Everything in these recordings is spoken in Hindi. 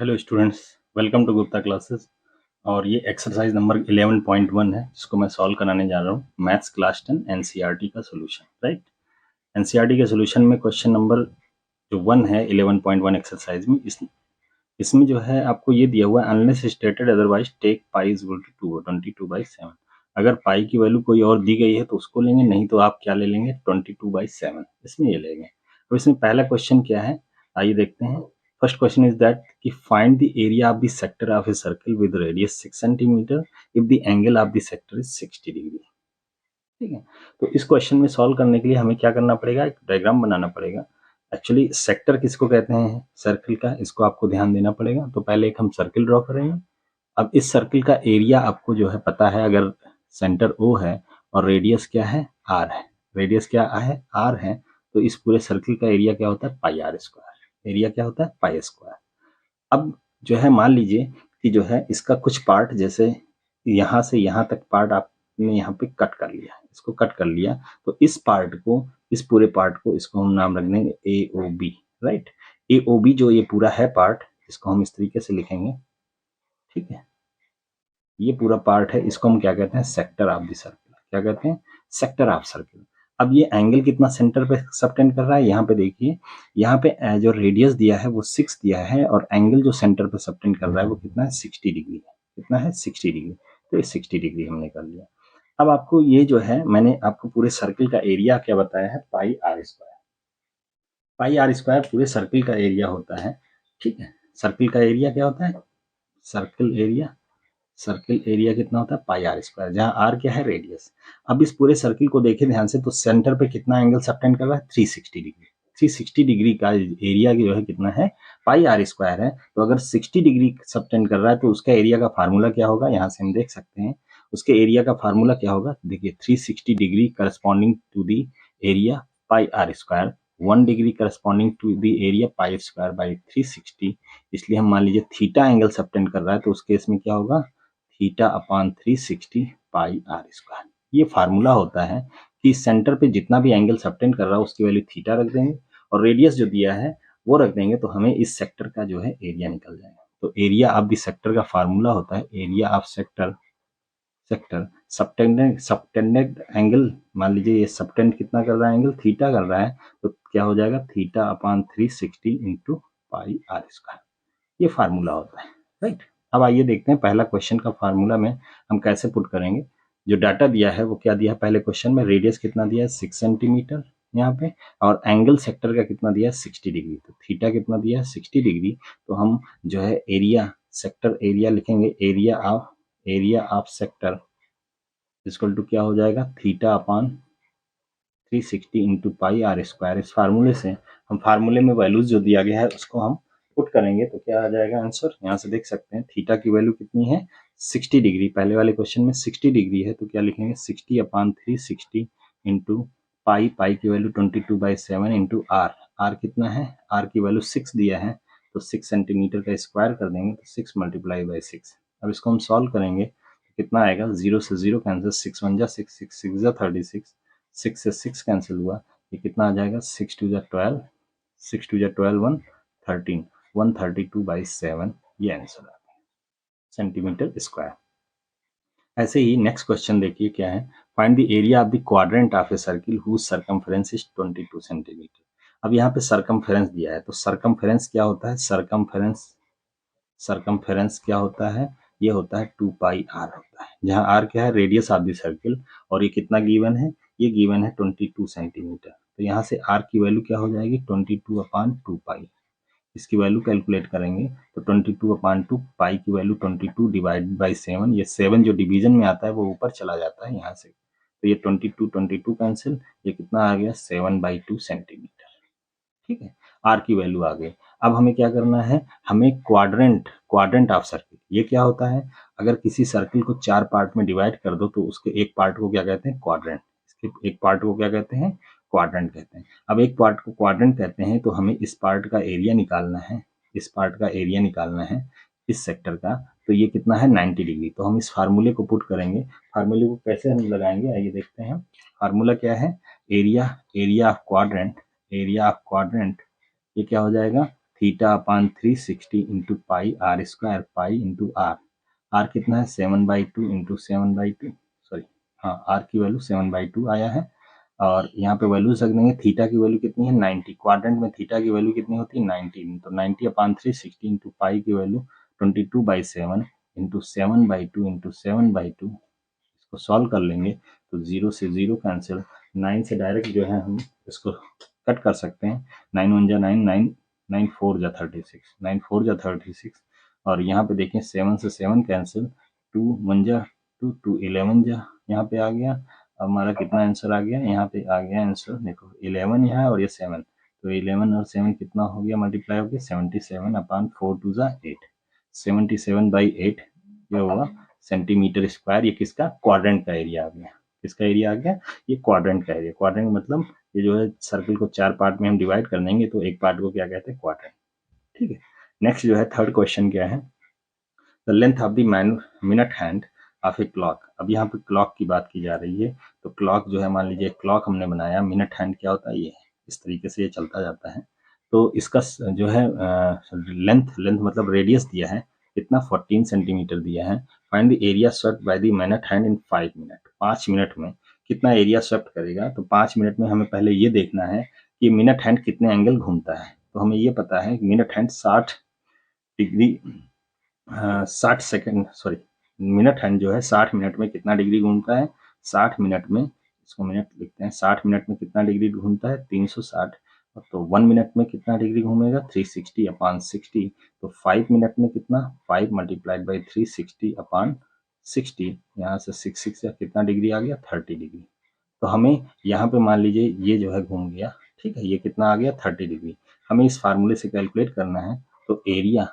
Hello students, welcome to Gupta classes. और ये एक्सरसाइज नंबर 11.1 है जिसको मैं सॉल्व कराने जा रहा हूँ। मैथ्स क्लास 10 एनसीईआरटी का सॉल्यूशन, राइट। एनसीईआरटी के सॉल्यूशन में क्वेश्चन नंबर जो 1 है 11.1 एक्सरसाइज में इसमें जो है आपको ये दिया हुआ है, unless stated otherwise take pi is equal to 22/7। अगर पाई की वैल्यू कोई और दी गई है तो उसको लेंगे, नहीं तो आप क्या ले लेंगे 22/7, इसमें ये लेंगे। अब इसमें पहला क्वेश्चन क्या है, आइए देखते हैं। फर्स्ट क्वेश्चन इज दैट कि find the area of the sector of a circle with radius 6 centimetre if the angle of the sector is 60 degree. ठीक है, तो इस क्वेश्चन में सॉल्व करने के लिए हमें क्या करना पड़ेगा, एक डायग्राम बनाना पड़ेगा। एक्चुअली सेक्टर किसको कहते हैं, सर्कल का, इसको आपको ध्यान देना पड़ेगा। तो पहले एक हम सर्कल ड्रॉ करेंगे। अब इस सर्कल का एरिया आपको जो है पता है, अगर सेंटर ओ है और रेडियस क्या है, आर है, रेडियस क्या है, आर है, तो इस पूरे सर्कल का एरिया क्या होता है, पाई आर स्क्वायर। एरिया क्या होता है, पाई स्क्वायर। अब जो है मान लीजिए कि जो है इसका कुछ पार्ट, जैसे यहाँ से यहाँ तक पार्ट आपने यहाँ पे कट कर लिया, इसको कट कर लिया, तो इस पार्ट को, इस पूरे पार्ट को, इसको हम नाम रख देंगे ए ओ बी, राइट। ए ओ बी जो ये पूरा है पार्ट, इसको हम इस तरीके से लिखेंगे। ठीक है, ये पूरा पार्ट है, इसको हम क्या कहते हैं, सेक्टर ऑफ द सर्कल। क्या कहते हैं, सेक्टर ऑफ सर्कल। अब ये एंगल कितना सेंटर पे सबटेंड कर रहा है, यहाँ पे देखिए, यहाँ पे जो रेडियस दिया है वो 6 दिया है, और एंगल जो सेंटर पे सबटेंड कर रहा है वो कितना है, 60 डिग्री है। कितना है, 60 डिग्री। तो ये 60 डिग्री हमने कर लिया। अब आपको ये जो है, मैंने आपको पूरे सर्कल का एरिया क्या बताया है, pi are square. Pi are square पूरे सर्कल का एरिया होता है। ठीक है, सर्कल का एरिया क्या होता है, सर्कल एरिया, सर्किल एरिया कितना होता है, पाई आर स्क्वायर, जहां आर क्या है, रेडियस। अब इस पूरे सर्किल को देखें ध्यान से, तो सेंटर पे कितना एंगल सबटेंड कर रहा है, 360 डिग्री। 360 डिग्री का एरिया जो है कितना है, पाई आर स्क्वायर है। तो अगर 60 डिग्री सबटेंड कर रहा है तो उसका एरिया का फार्मूला क्या होगा, यहाँ से हम देख सकते हैं उसके एरिया का फार्मूला क्या होगा। देखिए 360 degree corresponding to the area pi are square, 1 degree corresponding to the area pi square by 360। इसलिए हम मान लीजिए थीटा एंगल सबटेंड कर रहा है, तो उस केस में क्या होगा, theta upon 360 pi are square. ये फार्मूला होता है कि सेंटर पे जितना भी एंगल सबटेंड कर रहा है उसकी वैल्यू थीटा रख देंगे, और रेडियस जो दिया है वो रख देंगे, तो हमें इस सेक्टर का जो है एरिया निकल जाएगा। तो एरिया ऑफ द सेक्टर का फार्मूला होता है area of sector, sector subtended, subtended angle, मान लीजिए ये सबटेंड कितना कर रहा है, एंगल थीटा कर रहा है, तो क्या हो जाएगा, theta upon 360 into pi are square. ये फार्मूला होता है, राइट। अब आइए देखते हैं पहला क्वेश्चन का फार्मूला में हम कैसे पुट करेंगे। जो डाटा दिया है वो क्या दिया है, पहले क्वेश्चन में रेडियस कितना दिया है, 6 सेंटीमीटर यहाँ पे, और एंगल सेक्टर का कितना दिया है, 60 डिग्री। तो थीटा कितना दिया है, 60 डिग्री। तो हम जो है एरिया, सेक्टर एरिया लिखेंगे, area of sector equal to क्या हो जाएगा, theta upon 360 into pi are square. इस फार्मूले से हम, फार्मूले में वैल्यूज जो दिया गया है उसको हम पुट करेंगे, तो क्या आ जाएगा आंसर, यहाँ से देख सकते हैं थीटा की वैल्यू कितनी है, 60 डिग्री। पहले वाले क्वेश्चन में 60 डिग्री है, तो क्या लिखेंगे 60 अपॉन 360 इंटू पाई, पाई की वैल्यू 22/7 इंटू आर, आर कितना है, आर की वैल्यू 6 दिया है, तो 6 सेंटीमीटर का स्क्वायर कर देंगे, तो 6 मल्टीप्लाई बाई 6। अब इसको हम सॉल्व करेंगे तो कितना आएगा, 0 से 0 कैंसिल, 6 1 जा 6, 6 6 जा 36, 6 से 6 कैंसिल हुआ, ये कितना आ जाएगा, 6 2 जा 12, 6 2 जा 12 1 13, 132/7, ये आंसर आ गया, सेंटीमीटर स्क्वायर। ऐसे ही नेक्स्ट क्वेश्चन देखिए क्या है, find the area of the quadrant of a circle whose circumference is 22 centimetre. अब यहाँ पे सरकमफेरेंस दिया है, तो सरकमफेरेंस क्या होता है, सरकमफेरेंस, सरकमफेरेंस क्या होता है, ये होता है 2 पाई आर होता है, जहाँ आर क्या है, रेडियस ऑफ द सर्किल, और ये कितना गिवन है, ये गिवन है 22 सेंटीमीटर। तो यहाँ से आर की वैल्यू क्या हो जाएगी, 22 अपॉन 2 पाई। इसकी वैल्यू कैलकुलेट करेंगे तो 22 अपॉन 2, पाई की वैल्यू 22 डिवाइड बाई 7, ये 7 जो डिवीजन में आता है वो ऊपर चला जाता है यहाँ से, तो ये 22 कैंसिल, ये कितना आ गया, 7/2 सेंटीमीटर। ठीक है, आर की वैल्यू आ गई। अब हमें क्या करना है, हमें क्वाड्रेंट, क्वाड्रेंट ऑफ सर्किल, ये क्या होता है, अगर किसी सर्किल को 4 पार्ट में डिवाइड कर दो तो उसके एक पार्ट को क्या कहते हैं, क्वाड्रेंट। इसके एक पार्ट को क्या कहते हैं, क्वाड्रेंट कहते हैं। अब एक पार्ट को क्वाड्रेंट कहते हैं, तो हमें इस पार्ट का एरिया निकालना है, इस पार्ट का एरिया निकालना है इस सेक्टर का, तो ये कितना है, 90 डिग्री। तो हम इस फार्मूले को पुट करेंगे। फार्मूले को कैसे हम लगाएंगे, आइए देखते हैं। फार्मूला क्या है, area, area of quadrant, area of quadrant, ये क्या हो जाएगा, theta upon 360 into pi are square, pi into R, R कितना है 7/2 इंटू 7/2, सॉरी हाँ आर की वैल्यू 7/2 आया है। और यहाँ पे वैल्यूज रख देंगे, थीटा की वैल्यू कितनी है 90, क्वाड्रेंट में थीटा की वैल्यू कितनी होती है 90, तो 90 अपान 360 इंटू पाई की वैल्यू 22/7 इंटू 7/2 इंटू 7/2, इसको सॉल्व कर लेंगे तो 0 से 0 कैंसिल, 9 से डायरेक्ट जो है हम इसको कट कर सकते हैं, 9 1 जा 9, 9 9 4 जा 36, 9 4 जा 36, और यहाँ पे देखें 7 से 7 कैंसिल, 2 1 जा 2, 2 11 जा, यहाँ पे आ गया। अब हमारा कितना आंसर आ गया, यहाँ पे आ गया आंसर, देखो 11 यहाँ है और ये 7, तो 11 और 7 कितना हो गया, मल्टीप्लाई हो गया 77 अपान 4 2 जा 8, 77/8 ये होगा सेंटीमीटर स्क्वायर। ये किसका, क्वाड्रेंट का एरिया आ गया, किसका एरिया आ गया, ये क्वाड्रेंट का एरिया। क्वाड्रेंट मतलब ये जो है सर्कल को 4 पार्ट में हम डिवाइड कर देंगे तो एक पार्ट को क्या कहते हैं, क्वाड्रेंट। ठीक है, नेक्स्ट जो है थर्ड क्वेश्चन क्या है, the length of the minute hand of a clock. अब यहाँ पे क्लॉक की बात की जा रही है, तो क्लॉक जो है मान लीजिए क्लॉक हमने बनाया, मिनट हैंड क्या होता है, ये इस तरीके से ये चलता जाता है, तो इसका जो है लेंथ, लेंथ मतलब रेडियस दिया है कितना 14 सेंटीमीटर दिया है। Find the area swept by the minute hand in 5 minute, 5 minute में कितना एरिया स्वेप्ट करेगा। तो 5 मिनट में हमें पहले ये देखना है कि मिनट हैंड कितने एंगल घूमता है, तो हमें ये पता है minute hand 60 degree 60 second, sorry minute hand जो है 60 मिनट में कितना डिग्री घूमता है, 60 मिनट में, इसको मिनट लिखते हैं, 60 मिनट में कितना डिग्री घूमता है 360, तो 1 मिनट में कितना डिग्री घूमेगा 360 अपान 60, तो 5 मिनट में कितना 5 मल्टीप्लाइड बाई 360 अपान 60, यहाँ से 6 6 या कितना डिग्री आ गया 30 डिग्री। तो हमें यहाँ पे मान लीजिए ये जो है घूम गया, ठीक है, ये कितना आ गया 30 डिग्री। हमें इस फार्मूले से कैलकुलेट करना है, तो एरिया,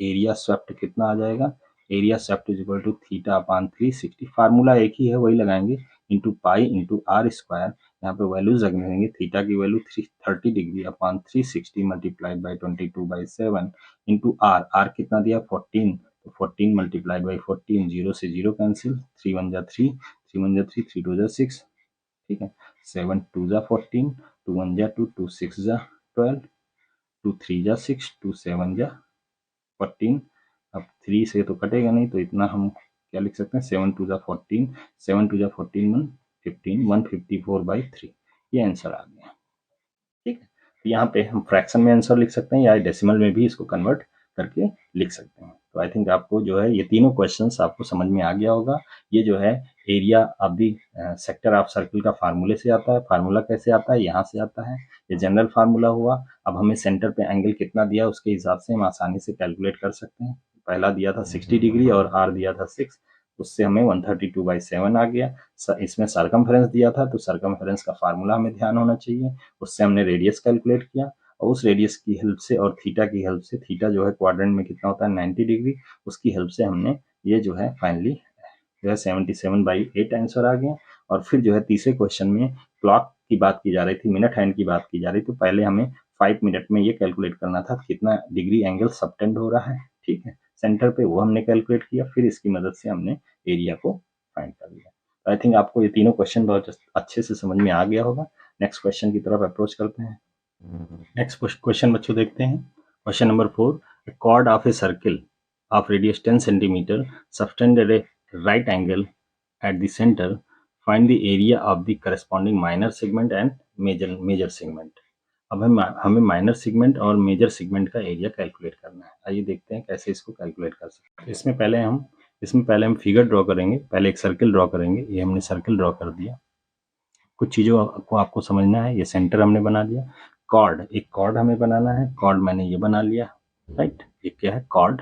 एरिया स्वेप्ट कितना आ जाएगा, area swept is equal to theta upon 360, formula एक ही है वही लगाएंगे, into pi into R square, यहाँ पे वैल्यूज रख देंगे, थीटा की value 30 degree upon 360 multiplied by 22/7 into R, R कितना दिया 14, तो 14 मल्टीप्लाइड बाई 14, 0 से 0 कैंसिल, 3 1 जा 3, 3 1 जा 3, 3 2 जा 6, ठीक है, 7 2 जा 14, 2 1 जा 2, 2 6 जा 12, 2 3 जा 6, 2 7 जा 14, अब 3 से तो कटेगा नहीं, तो इतना हम क्या लिख सकते हैं 7 2 जा 14, 7 2 जा 14 15, 154/3, ये आंसर आ गया। ठीक है, तो यहाँ पे हम फ्रैक्शन में आंसर लिख सकते हैं या डेसिमल में भी इसको कन्वर्ट करके लिख सकते हैं। तो आई थिंक आपको जो है ये तीनों क्वेश्चंस आपको समझ में आ गया होगा। ये जो है area of the sector of circle का फार्मूले से आता है, फार्मूला कैसे आता है, यहाँ से आता है, ये जनरल फार्मूला हुआ। अब हमें सेंटर पे एंगल कितना दिया उसके हिसाब से हम आसानी से कैलकुलेट कर सकते हैं। पहला दिया था 60 डिग्री और आर दिया था 6, उससे हमें 132/7 आ गया। इसमें सर्कमफ्रेंस दिया था, तो सर्कमफ्रेंस का फार्मूला हमें ध्यान होना चाहिए, उससे हमने रेडियस कैलकुलेट किया, और उस रेडियस की हेल्प से और थीटा की हेल्प से, थीटा जो है क्वाड्रेंट में कितना होता है 90 डिग्री, उसकी हेल्प से हमने ये जो है फाइनली जो है 77/8 आंसर आ गया। और फिर जो है तीसरे क्वेश्चन में क्लॉक की बात की जा रही थी, मिनट हैंड की बात की जा रही थी, तो पहले हमें 5 मिनट में ये कैलकुलेट करना था कितना डिग्री एंगल सबटेंड हो रहा है, ठीक है, सेंटर पे, वो हमने कैलकुलेट किया, फिर इसकी मदद से हमने एरिया को फाइंड कर लिया। आई थिंक आपको ये तीनों क्वेश्चन बहुत अच्छे से समझ में आ गया होगा। नेक्स्ट क्वेश्चन की तरफ अप्रोच करते हैं। नेक्स्ट क्वेश्चन बच्चों देखते हैं, question number 4, chord of a circle of radius 10 centimetre subtended a right angle at the centre, find the area of the corresponding minor segment and major segment. अब हमें माइनर सेगमेंट और मेजर सेगमेंट का एरिया कैलकुलेट करना है। आइए देखते हैं कैसे इसको कैलकुलेट कर सकते हैं। इसमें पहले हम फिगर ड्रॉ करेंगे, पहले एक सर्किल ड्रॉ करेंगे, ये हमने सर्किल ड्रॉ कर दिया। कुछ चीज़ों को आपको समझना है, ये सेंटर हमने बना दिया। कॉर्ड, एक कॉर्ड हमें बनाना है, कॉर्ड मैंने ये बना लिया, राइट, ये क्या है chord,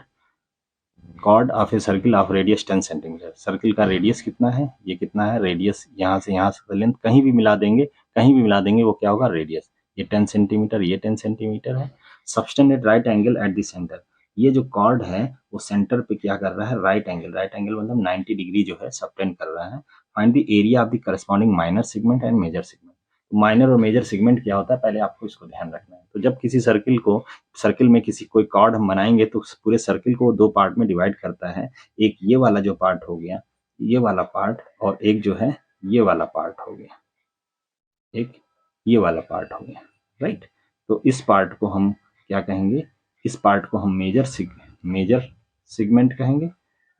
chord of a circle of radius 10 centimetre. Circle का रेडियस कितना है, ये कितना है रेडियस, यहाँ से लेंथ कहीं भी मिला देंगे, कहीं भी मिला देंगे वो क्या होगा रेडियस, ये 10 सेंटीमीटर, ये 10 सेंटीमीटर है। Subtended right angle at the centre, ये जो कॉर्ड है वो सेंटर पे क्या कर रहा है, राइट एंगल, राइट एंगल मतलब 90 डिग्री जो है सबटेंड कर रहा है। Find the area of the corresponding minor segment and major segment. Minor और मेजर सेगमेंट क्या होता है, पहले आपको इसको ध्यान रखना है। तो जब किसी सर्किल में किसी कोई कॉर्ड हम बनाएंगे तो पूरे सर्किल को दो पार्ट में डिवाइड करता है, एक ये वाला जो पार्ट हो गया, ये वाला पार्ट, और एक जो है ये वाला पार्ट हो गया, एक ये वाला पार्ट हो गया, राइट। तो इस पार्ट को हम क्या कहेंगे, इस पार्ट को हम मेजर सेगमेंट कहेंगे,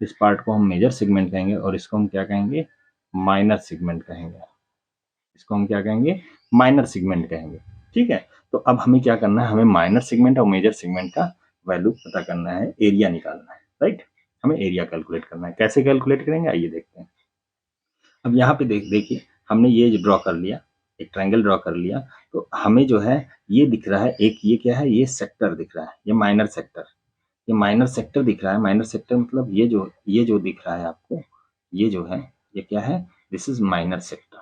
इस पार्ट को हम मेजर सेगमेंट कहेंगे, और इसको हम क्या कहेंगे, माइनर सेगमेंट कहेंगे। इसको हम क्या कहेंगे, माइनर सेगमेंट कहेंगे। ठीक है, तो अब हमें क्या करना है, हमें माइनर सेगमेंट और मेजर सेगमेंट का वैल्यू पता करना है, एरिया निकालना है, राइट। हमें एरिया कैलकुलेट करना है। कैसे कैलकुलेट करेंगे, आइए देखते हैं। अब यहाँ पे देखिए, हमने ये ड्रॉ कर लिया, एक ट्रायंगल ड्रॉ कर लिया, तो हमें जो है ये दिख रहा है, एक ये क्या है, ये सेक्टर दिख रहा है, ये माइनर सेक्टर, ये माइनर सेक्टर दिख रहा है। माइनर सेक्टर मतलब ये जो दिख रहा है आपको, ये जो है, ये क्या है, this is minor sector,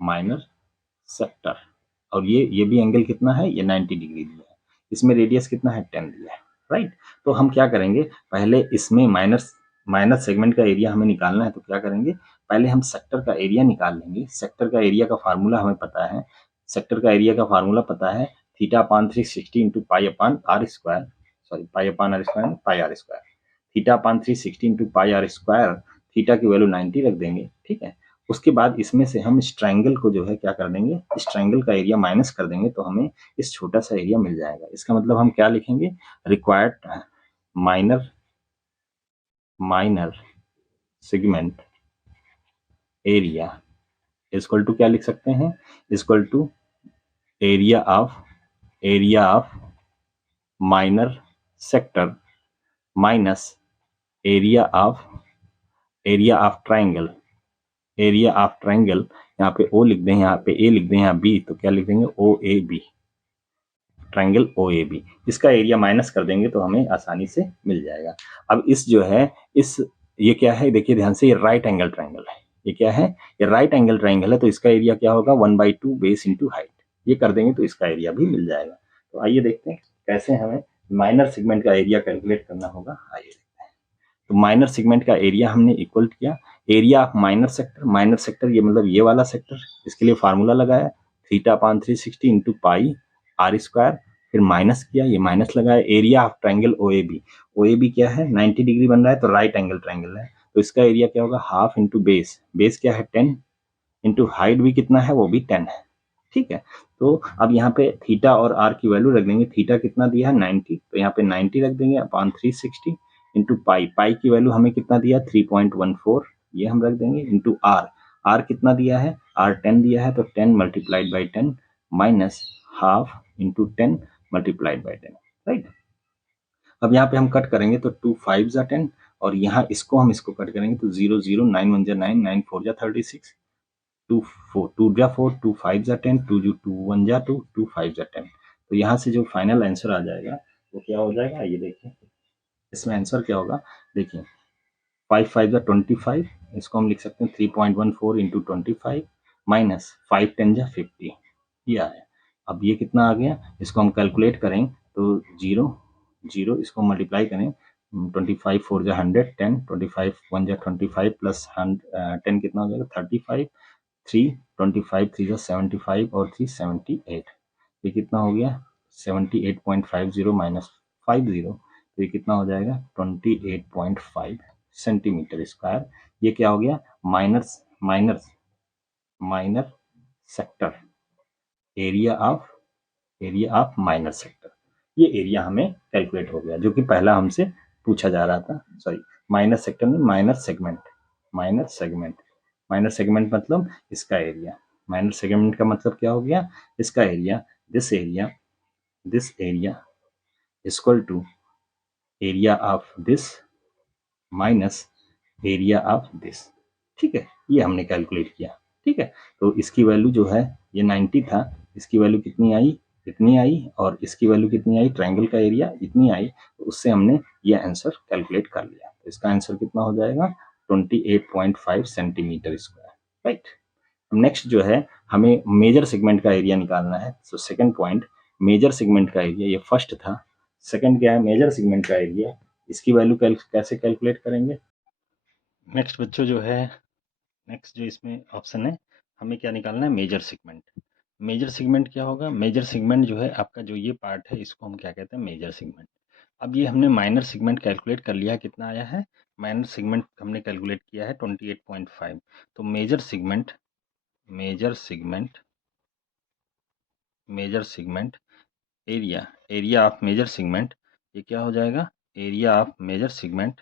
minor sector. और ये भी एंगल कितना है, ये 90 डिग्री दिया है। इसमें रेडियस कितना है, 10 दिया है, राइट। तो हम क्या करेंगे, पहले इसमें माइनर सेगमेंट का एरिया हमें निकालना है, तो क्या करेंगे, पहले हम सेक्टर का एरिया निकाल लेंगे। सेक्टर का एरिया का फार्मूला हमें पता है, सेक्टर का एरिया का फार्मूला पता है, theta upon 360 into pi upon R square, sorry pi upon R square, pi are square, theta upon 360 into pi are square, थीटा की वैल्यू 90 रख देंगे, ठीक है। उसके बाद इसमें से हम इस ट्रायंगल को जो है क्या कर देंगे, इस ट्रायंगल का एरिया माइनस कर देंगे, तो हमें इस छोटा सा एरिया मिल जाएगा। इसका मतलब हम क्या लिखेंगे, required minor segment area equal to क्या लिख सकते हैं, equal to area of minor sector minus area of triangle, यहाँ पे ओ लिख दें, यहाँ पे ए लिख दें, यहाँ बी, तो क्या लिख देंगे, O A B, triangle O A B. इसका एरिया माइनस कर देंगे तो हमें आसानी से मिल जाएगा। अब इस जो है, इस ये क्या है, देखिए ध्यान से, ये राइट एंगल ट्रायंगल है। ये क्या है, ये राइट एंगल ट्रायंगल है, तो इसका एरिया क्या होगा, 1/2 बेस इंटू हाइट। ये कर देंगे तो इसका एरिया भी मिल जाएगा। तो आइए देखते हैं कैसे हमें माइनर सेगमेंट का एरिया कैलकुलेट करना होगा। आइए देखते हैं। तो माइनर सेगमेंट का एरिया हमने इक्वल किया, एरिया ऑफ माइनर सेक्टर ये मतलब ये वाला सेक्टर, इसके लिए फार्मूला लगाया, theta upon 360 into pi are square, फिर माइनस किया, ये माइनस लगाया, area of triangle O A B क्या है, 90 डिग्री बन रहा है, तो राइट एंगल ट्रायंगल है, तो इसका एरिया क्या होगा, हाफ इंटू बेस क्या है 10, इंटू हाइट भी कितना है, वो भी 10 है, ठीक है। तो अब यहाँ पे थीटा और आर की वैल्यू रख देंगे, थीटा कितना दिया है 90, तो यहाँ पे 90 रख देंगे अपॉन 360 इंटू पाई की वैल्यू हमें कितना दिया 3.14, ये हम रख देंगे, इंटू आर कितना दिया है, आर 10 दिया है, तो 10 multiplied by 10 minus half into 10 multiplied by 10, right. अब यहाँ पे हम कट करेंगे तो 2 5 जा 10, और यहाँ इसको कट करेंगे तो 0 0 9 1 जा 9 9 4 जा 36, 2 जा 4 2 5 जा 10, 2 1 जा 2 2 5 जा 10। तो यहाँ से जो फाइनल आंसर आ जाएगा वो क्या हो जाएगा, ये देखिए इसमें आंसर क्या होगा, देखिए 5 5 जा 25, इसको हम लिख सकते हैं 3.14 इंटू 25 माइनस 5 10 जा 50, ये आया। अब ये कितना आ गया, इसको हम कैलकुलेट करें तो 0 इसको मल्टीप्लाई करें, 25 4 जा 100, 10 25 1 जा 25 प्लस 10 कितना हो जाएगा 35, 3 3 जा 75 और 3 78, ये कितना हो गया 78.50 माइनस 50, तो ये कितना हो जाएगा 28.5 सेंटीमीटर स्क्वायर। ये क्या हो गया, minor sector, area of minor sector, ये एरिया हमें कैलकुलेट हो गया, जो कि पहला हमसे पूछा जा रहा था, सॉरी माइनर सेक्टर में माइनर सेगमेंट मतलब इसका एरिया, माइनर सेगमेंट का मतलब क्या हो गया, इसका area, this area equal to area of this minus area of this, ठीक है। ये हमने कैलकुलेट किया, ठीक है। तो इसकी वैल्यू जो है ये 90 था, इसकी वैल्यू कितनी आई, इतनी आई, और इसकी वैल्यू कितनी आई, ट्रायंगल का एरिया इतनी आई, तो उससे हमने ये आंसर कैलकुलेट कर लिया। तो इसका आंसर कितना हो जाएगा 28.5 सेंटीमीटर स्क्वायर, राइट। नेक्स्ट जो है हमें मेजर सेगमेंट का एरिया निकालना है। So second point, major segment का एरिया, ये फर्स्ट था, सेकंड क्या है, मेजर सेगमेंट का एरिया, इसकी वैल्यू कैसे कैलकुलेट करेंगे। नेक्स्ट बच्चों जो है, नेक्स्ट जो इसमें ऑप्शन है, हमें क्या निकालना है, मेजर सेगमेंट। मेजर सेगमेंट क्या होगा, मेजर सेगमेंट जो है आपका जो ये पार्ट है, इसको हम क्या कहते हैं, मेजर सेगमेंट। अब ये हमने माइनर सेगमेंट कैलकुलेट कर लिया, कितना आया है, माइनर सेगमेंट हमने कैलकुलेट किया है 28.5। तो major segment area of major segment ये क्या हो जाएगा, एरिया ऑफ मेजर सेगमेंट।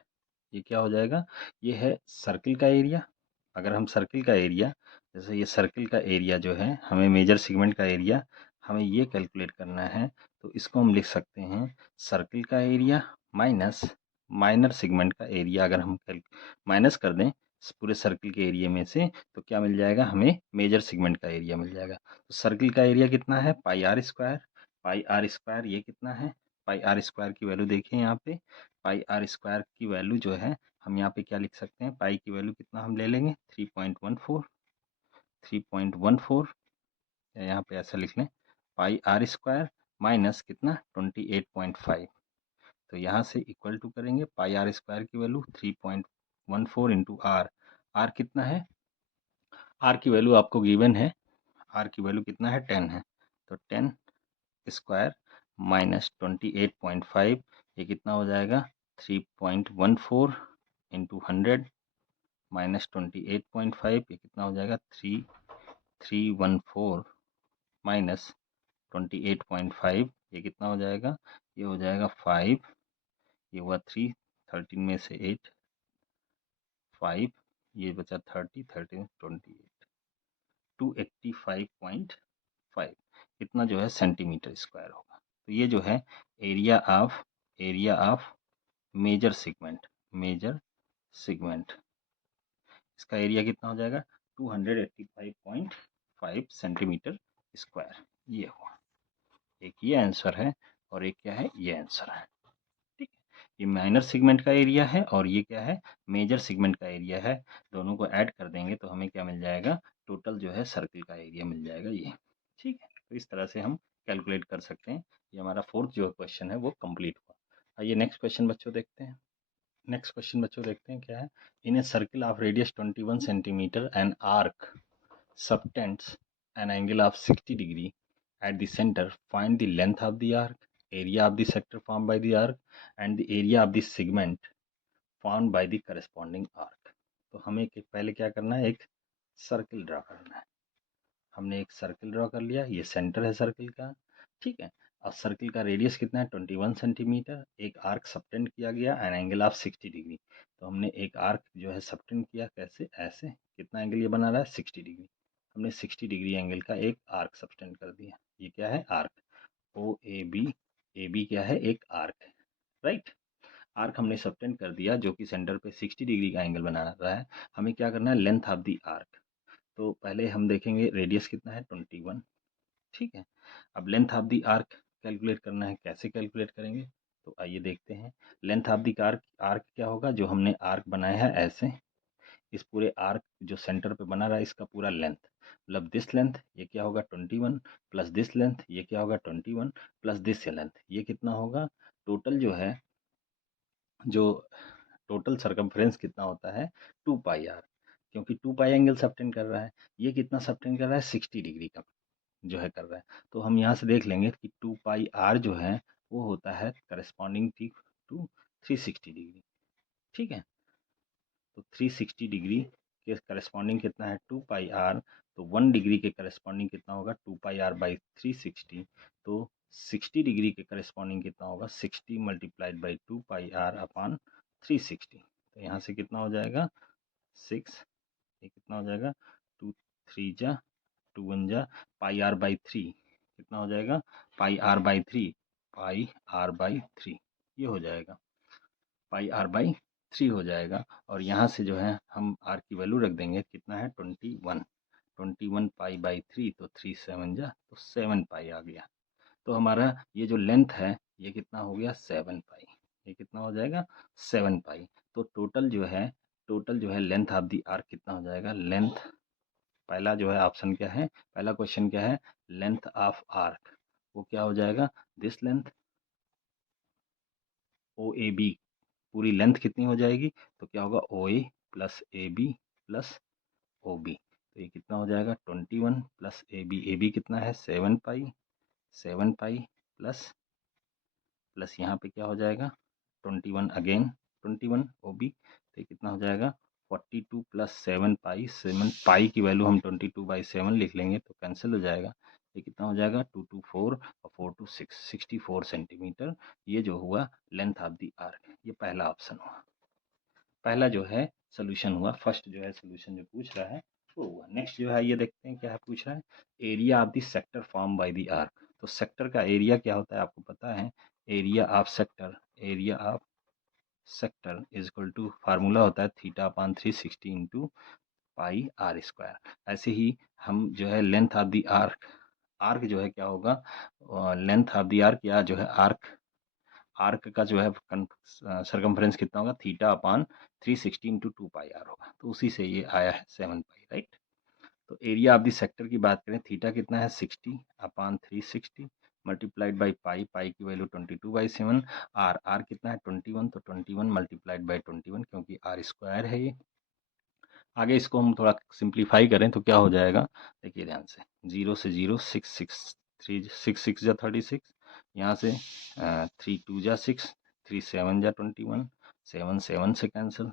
ये क्या हो जाएगा, ये है सर्किल का एरिया। अगर हम सर्किल का एरिया, जैसे ये सर्किल का एरिया जो है, हमें मेजर सेगमेंट का एरिया हमें ये कैलकुलेट करना है, तो इसको हम लिख सकते हैं सर्किल का एरिया माइनस माइनर सेगमेंट का एरिया। अगर हम माइनस कर दें इस पूरे सर्किल के एरिया में से, तो क्या मिल जाएगा, हमें मेजर सेगमेंट का एरिया मिल जाएगा। तो सर्किल का एरिया कितना है, pi are square. Pi are square ये कितना है, पाई आर स्क्वायर की वैल्यू देखिए यहाँ पे, पाई आर स्क्वायर की वैल्यू जो है हम यहाँ पे क्या लिख सकते हैं, पाई की वैल्यू कितना हम ले लेंगे 3.14। 3.14 यहाँ पे ऐसा लिख लें, पाई आर स्क्वायर माइनस कितना 28.5। तो यहाँ से इक्वल टू करेंगे पाई आर स्क्वायर की वैल्यू 3.14 इंटू आर। आर कितना है, आर की वैल्यू आपको गिवन है, आर की वैल्यू कितना है 10 है। तो 10 स्क्वायर माइनस 28.5, ये कितना हो जाएगा 3.14 इंटू 100 माइनस 28.5, ये कितना हो जाएगा 314 माइनस 28.5, ये कितना हो जाएगा, ये हो जाएगा 5, ये हुआ 3, 13 में से 8 5, ये बचा 30, 13 28, 285.5, इतना जो है सेंटीमीटर स्क्वायर होगा। तो ये जो है area of major segment, major segment, इसका एरिया कितना हो जाएगा 285.5 सेंटीमीटर स्क्वायर। ये हुआ, एक ये आंसर है और एक क्या है, ये आंसर है। ठीक है, ये माइनर सेगमेंट का एरिया है और ये क्या है, मेजर सेगमेंट का एरिया है। दोनों को ऐड कर देंगे तो हमें क्या मिल जाएगा, टोटल जो है सर्किल का एरिया मिल जाएगा ये। ठीक है, तो इस तरह से हम कैलकुलेट कर सकते हैं। ये हमारा फोर्थ जो क्वेश्चन है वो कंप्लीट हुआ। आइए नेक्स्ट क्वेश्चन बच्चों देखते हैं। नेक्स्ट क्वेश्चन बच्चों देखते हैं क्या है। In a circle of radius 21 centimetre and arc subtends an angle of 60 degree at the center, find the length of the arc, area of the sector formed by the arc and the area of the segment formed by the corresponding arc। तो हमें पहले क्या करना है, एक सर्किल ड्रा करना है। हमने एक सर्किल ड्रा कर लिया, ये सेंटर है सर्किल का। ठीक है, अब सर्किल का रेडियस कितना है 21 सेंटीमीटर, एक आर्क सबटेंड किया गया एन एंगल ऑफ 60 डिग्री। तो हमने एक आर्क जो है सबटेंड किया, कैसे, ऐसे, कितना एंगल ये बना रहा है 60 डिग्री। हमने 60 डिग्री एंगल का एक आर्क सबटेंड कर दिया। ये क्या है, आर्क ओ ए बी क्या है, एक आर्क है, राइट। आर्क हमने सबटेंड कर दिया जो कि सेंटर पे 60 डिग्री का एंगल बना रहा है। हमें क्या करना है, लेंथ ऑफ दी आर्क। तो पहले हम देखेंगे रेडियस कितना है 21। ठीक है, अब length of the arc calculate करना है, कैसे कैलकुलेट करेंगे, तो आइए देखते हैं। Length of the arc, arc क्या होगा, जो हमने आर्क बनाया है ऐसे, इस पूरे आर्क जो सेंटर पे बना रहा है इसका पूरा लेंथ, मतलब दिस लेंथ ये क्या होगा 21 प्लस दिस लेंथ ये क्या होगा 21 प्लस दिस लेंथ ये कितना होगा, टोटल जो है, जो टोटल सरकमफ्रेंस कितना होता है 2 पाई आर, क्योंकि 2 पाई एंगल सबटेंड कर रहा है। ये कितना सबटेंड कर रहा है 60 डिग्री का जो है कर रहा है। तो हम यहाँ से देख लेंगे कि 2 पाई आर जो है वो होता है करस्पॉन्डिंग टू 360 डिग्री। ठीक है, तो 360 डिग्री के करस्पॉन्डिंग कितना है 2 पाई आर, तो 1 डिग्री के करस्पॉन्डिंग कितना होगा 2 पाई आर बाई 360। तो 60 डिग्री के करस्पॉन्डिंग कितना होगा 60 multiplied by 2 pi R upon 360। तो यहाँ से कितना हो जाएगा 6, ये कितना हो जाएगा 2 3 जा 2 1 जा, पाई आर बाई 3 कितना हो जाएगा, pi r by 3, pi r by 3 ये हो जाएगा, पाई आर बाई 3 हो जाएगा। और यहाँ से जो है हम आर की वैल्यू रख देंगे, कितना है 21, 21 पाई बाई 3, तो 3 7 जा तो 7 पाई आ गया। तो हमारा ये जो लेंथ है ये कितना हो गया 7 पाई, ये कितना हो जाएगा 7 पाई। तो टोटल जो है लेंथ ऑफ दी आर्क कितना हो जाएगा, लेंथ, पहला जो है ऑप्शन क्या है, पहला क्वेश्चन क्या है, लेंथ ऑफ आर्क, वो क्या हो जाएगा this length O A B, पूरी लेंथ कितनी हो जाएगी, तो क्या होगा O A plus A B plus O B. तो ये कितना हो जाएगा 21 प्लस ए बी कितना है 7 पाई, 7 पाई प्लस प्लस यहाँ पे क्या हो जाएगा 21 अगेन 21 ओ बी, तो ये कितना हो जाएगा 42 प्लस 7 पाई, 7 पाई की वैल्यू हम 22 बाई 7 लिख लेंगे तो कैंसिल हो जाएगा। ये कितना हो जाएगा 2 to 4 और 4 to 6 64 सेंटीमीटर। ये जो हुआ लेंथ ऑफ द आर्क, ये पहला ऑप्शन हुआ, पहला जो है सोल्यूशन हुआ, फर्स्ट जो है सोल्यूशन जो पूछ रहा है वो हुआ। नेक्स्ट जो है ये देखते हैं क्या है पूछ रहा है, area of the sector form by the arc. तो सेक्टर का एरिया क्या होता है आपको पता है, area of sector, area of sector is equal to formula होता है theta upon 360 into pi are square. ऐसे ही हम जो है length of the arc, arc जो है क्या होगा, लेंथ ऑफ द आर्क या जो है आर्क, आर्क का जो है सरकमफ्रेंस कितना होगा, theta upon 360 into 2 pi R होगा। तो उसी से ये आया है 7 पाई, राइट। तो एरिया ऑफ द सेक्टर की बात करें, थीटा कितना है 60 अपान 360 मल्टीप्लाइड बाई पाई, पाई की वैल्यू 22/7, आर, आर कितना है 21, तो 21 मल्टीप्लाइड बाई 21 क्योंकि आर स्क्वायर है ये। आगे इसको हम थोड़ा सिंप्लीफाई करें तो क्या हो जाएगा, देखिए ध्यान से, 0 से 0 6 6 3 6 6 जा 36, यहाँ से 3 2 जा 6, 3 7 जा 21, 7 7 से कैंसिल,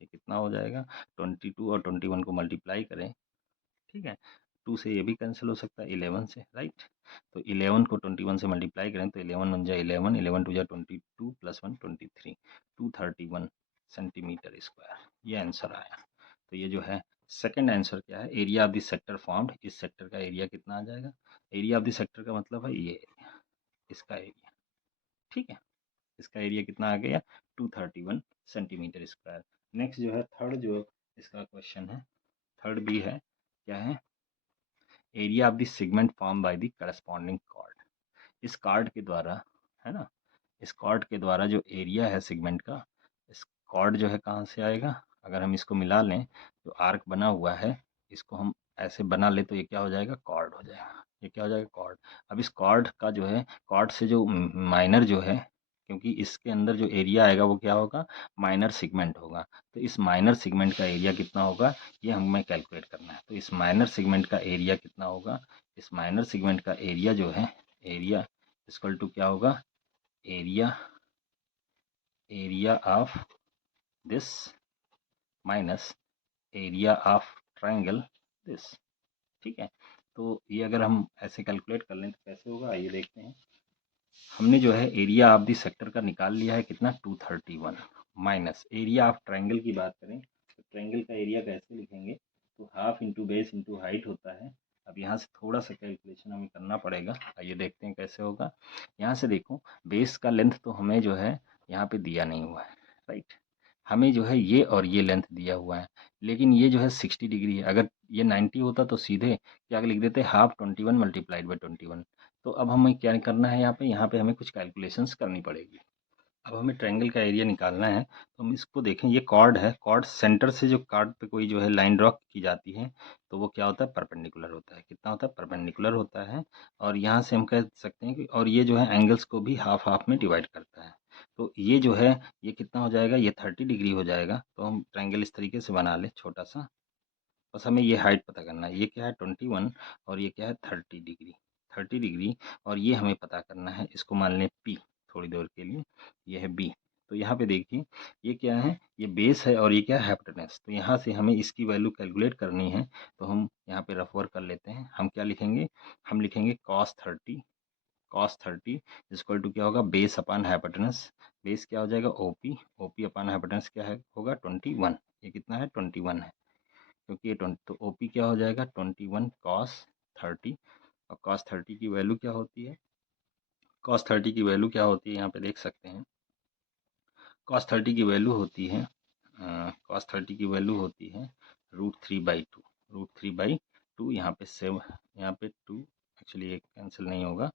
ये कितना हो जाएगा 22 और 21 को मल्टीप्लाई करें, ठीक है, 2 से ये भी कैंसिल हो सकता है 11 से, राइट। तो 11 को 21 से मल्टीप्लाई करें तो 11 1 जा 11, 11 2 जा 22 प्लस 1 23, 231 सेंटीमीटर स्क्वायर, ये आंसर आया। तो ये जो है सेकंड आंसर क्या है, area of the sector formed, इस सेक्टर का एरिया कितना आ जाएगा, एरिया ऑफ द सेक्टर का मतलब है ये एरिया, इसका एरिया, ठीक है, इसका एरिया कितना आ गया 231 सेंटीमीटर स्क्वायर। नेक्स्ट जो है थर्ड जो इसका क्वेश्चन है, थर्ड भी है, क्या है, area of the segment form by the corresponding chord. इस कॉर्ड के द्वारा, है ना, इस कॉर्ड के द्वारा जो एरिया है सेगमेंट का, इस कॉर्ड जो है कहाँ से आएगा, अगर हम इसको मिला लें जो आर्क बना हुआ है, इसको हम ऐसे बना ले तो ये क्या हो जाएगा कॉर्ड हो जाएगा, ये क्या हो जाएगा कॉर्ड। अब इस कॉर्ड का जो है, कॉर्ड से जो माइनर जो है, क्योंकि इसके अंदर जो एरिया आएगा वो क्या होगा, माइनर सेगमेंट होगा, तो इस माइनर सेगमेंट का एरिया कितना होगा ये हमें कैलकुलेट करना है। तो इस माइनर सेगमेंट का एरिया कितना होगा, इस माइनर सेगमेंट का एरिया जो है, एरिया इक्वल टू क्या होगा, area, area of this minus area of triangle this, ठीक है। तो ये अगर हम ऐसे कैलकुलेट कर लें तो कैसे होगा, आइए देखते हैं। हमने जो है एरिया ऑफ द सेक्टर का निकाल लिया है कितना 231, माइनस एरिया ऑफ ट्राइंगल की बात करें तो ट्राइंगल का एरिया कैसे लिखेंगे, तो half into base into height होता है। अब यहाँ से थोड़ा सा कैलकुलेशन हमें करना पड़ेगा, आइए देखते हैं कैसे होगा। यहाँ से देखो बेस का लेंथ तो हमें जो है यहाँ पे दिया नहीं हुआ है, राइट, हमें जो है ये और ये लेंथ दिया हुआ है, लेकिन ये जो है 60 डिग्री है, अगर ये 90 होता तो सीधे क्या लिख देते, हाफ 21 मल्टीप्लाइड बाई 21। तो अब हमें क्या करना है, यहाँ पे हमें कुछ कैलकुलेशंस करनी पड़ेगी। अब हमें ट्रायंगल का एरिया निकालना है, तो हम इसको देखें, ये कॉर्ड है, कॉर्ड सेंटर से जो कॉर्ड पे कोई जो है लाइन ड्रॉ की जाती है तो वो क्या होता है परपेंडिकुलर होता है, कितना होता है परपेंडिकुलर होता है। और यहाँ से हम कह सकते हैं कि, और ये जो है एंगल्स को भी हाफ हाफ में डिवाइड करता है, तो ये जो है ये कितना हो जाएगा, ये 30 डिग्री हो जाएगा। तो हम ट्रायंगल इस तरीके से बना लें छोटा सा, बस हमें ये हाइट पता करना है, ये क्या है 21 और ये क्या है 30 डिग्री, 30 डिग्री, और ये हमें पता करना है, इसको मान लें P थोड़ी देर के लिए, ये है B। तो यहाँ पे देखिए ये क्या है, ये बेस है और ये क्या है हाइपोटेनस, तो यहाँ से हमें इसकी वैल्यू कैलकुलेट करनी है। तो हम यहाँ पे रफ वर्क कर लेते हैं, हम क्या लिखेंगे, हम लिखेंगे cos 30 इक्वल टू क्या होगा बेस अपॉन हाइपोटेनस, बेस क्या हो जाएगा OP, OP अपॉन हाइपोटेनस क्या है होगा 21, ये कितना है 21 है, क्योंकि ये 20, तो OP क्या हो जाएगा 21 cos 30, और cos 30 की वैल्यू क्या होती है, cos 30 की वैल्यू क्या होती है यहाँ पे देख सकते हैं, cos 30 की वैल्यू होती है cos 30 की वैल्यू होती है √3/2, √3/2, यहाँ पे 7, यहाँ पे 2, एक्चुअली ये कैंसिल नहीं होगा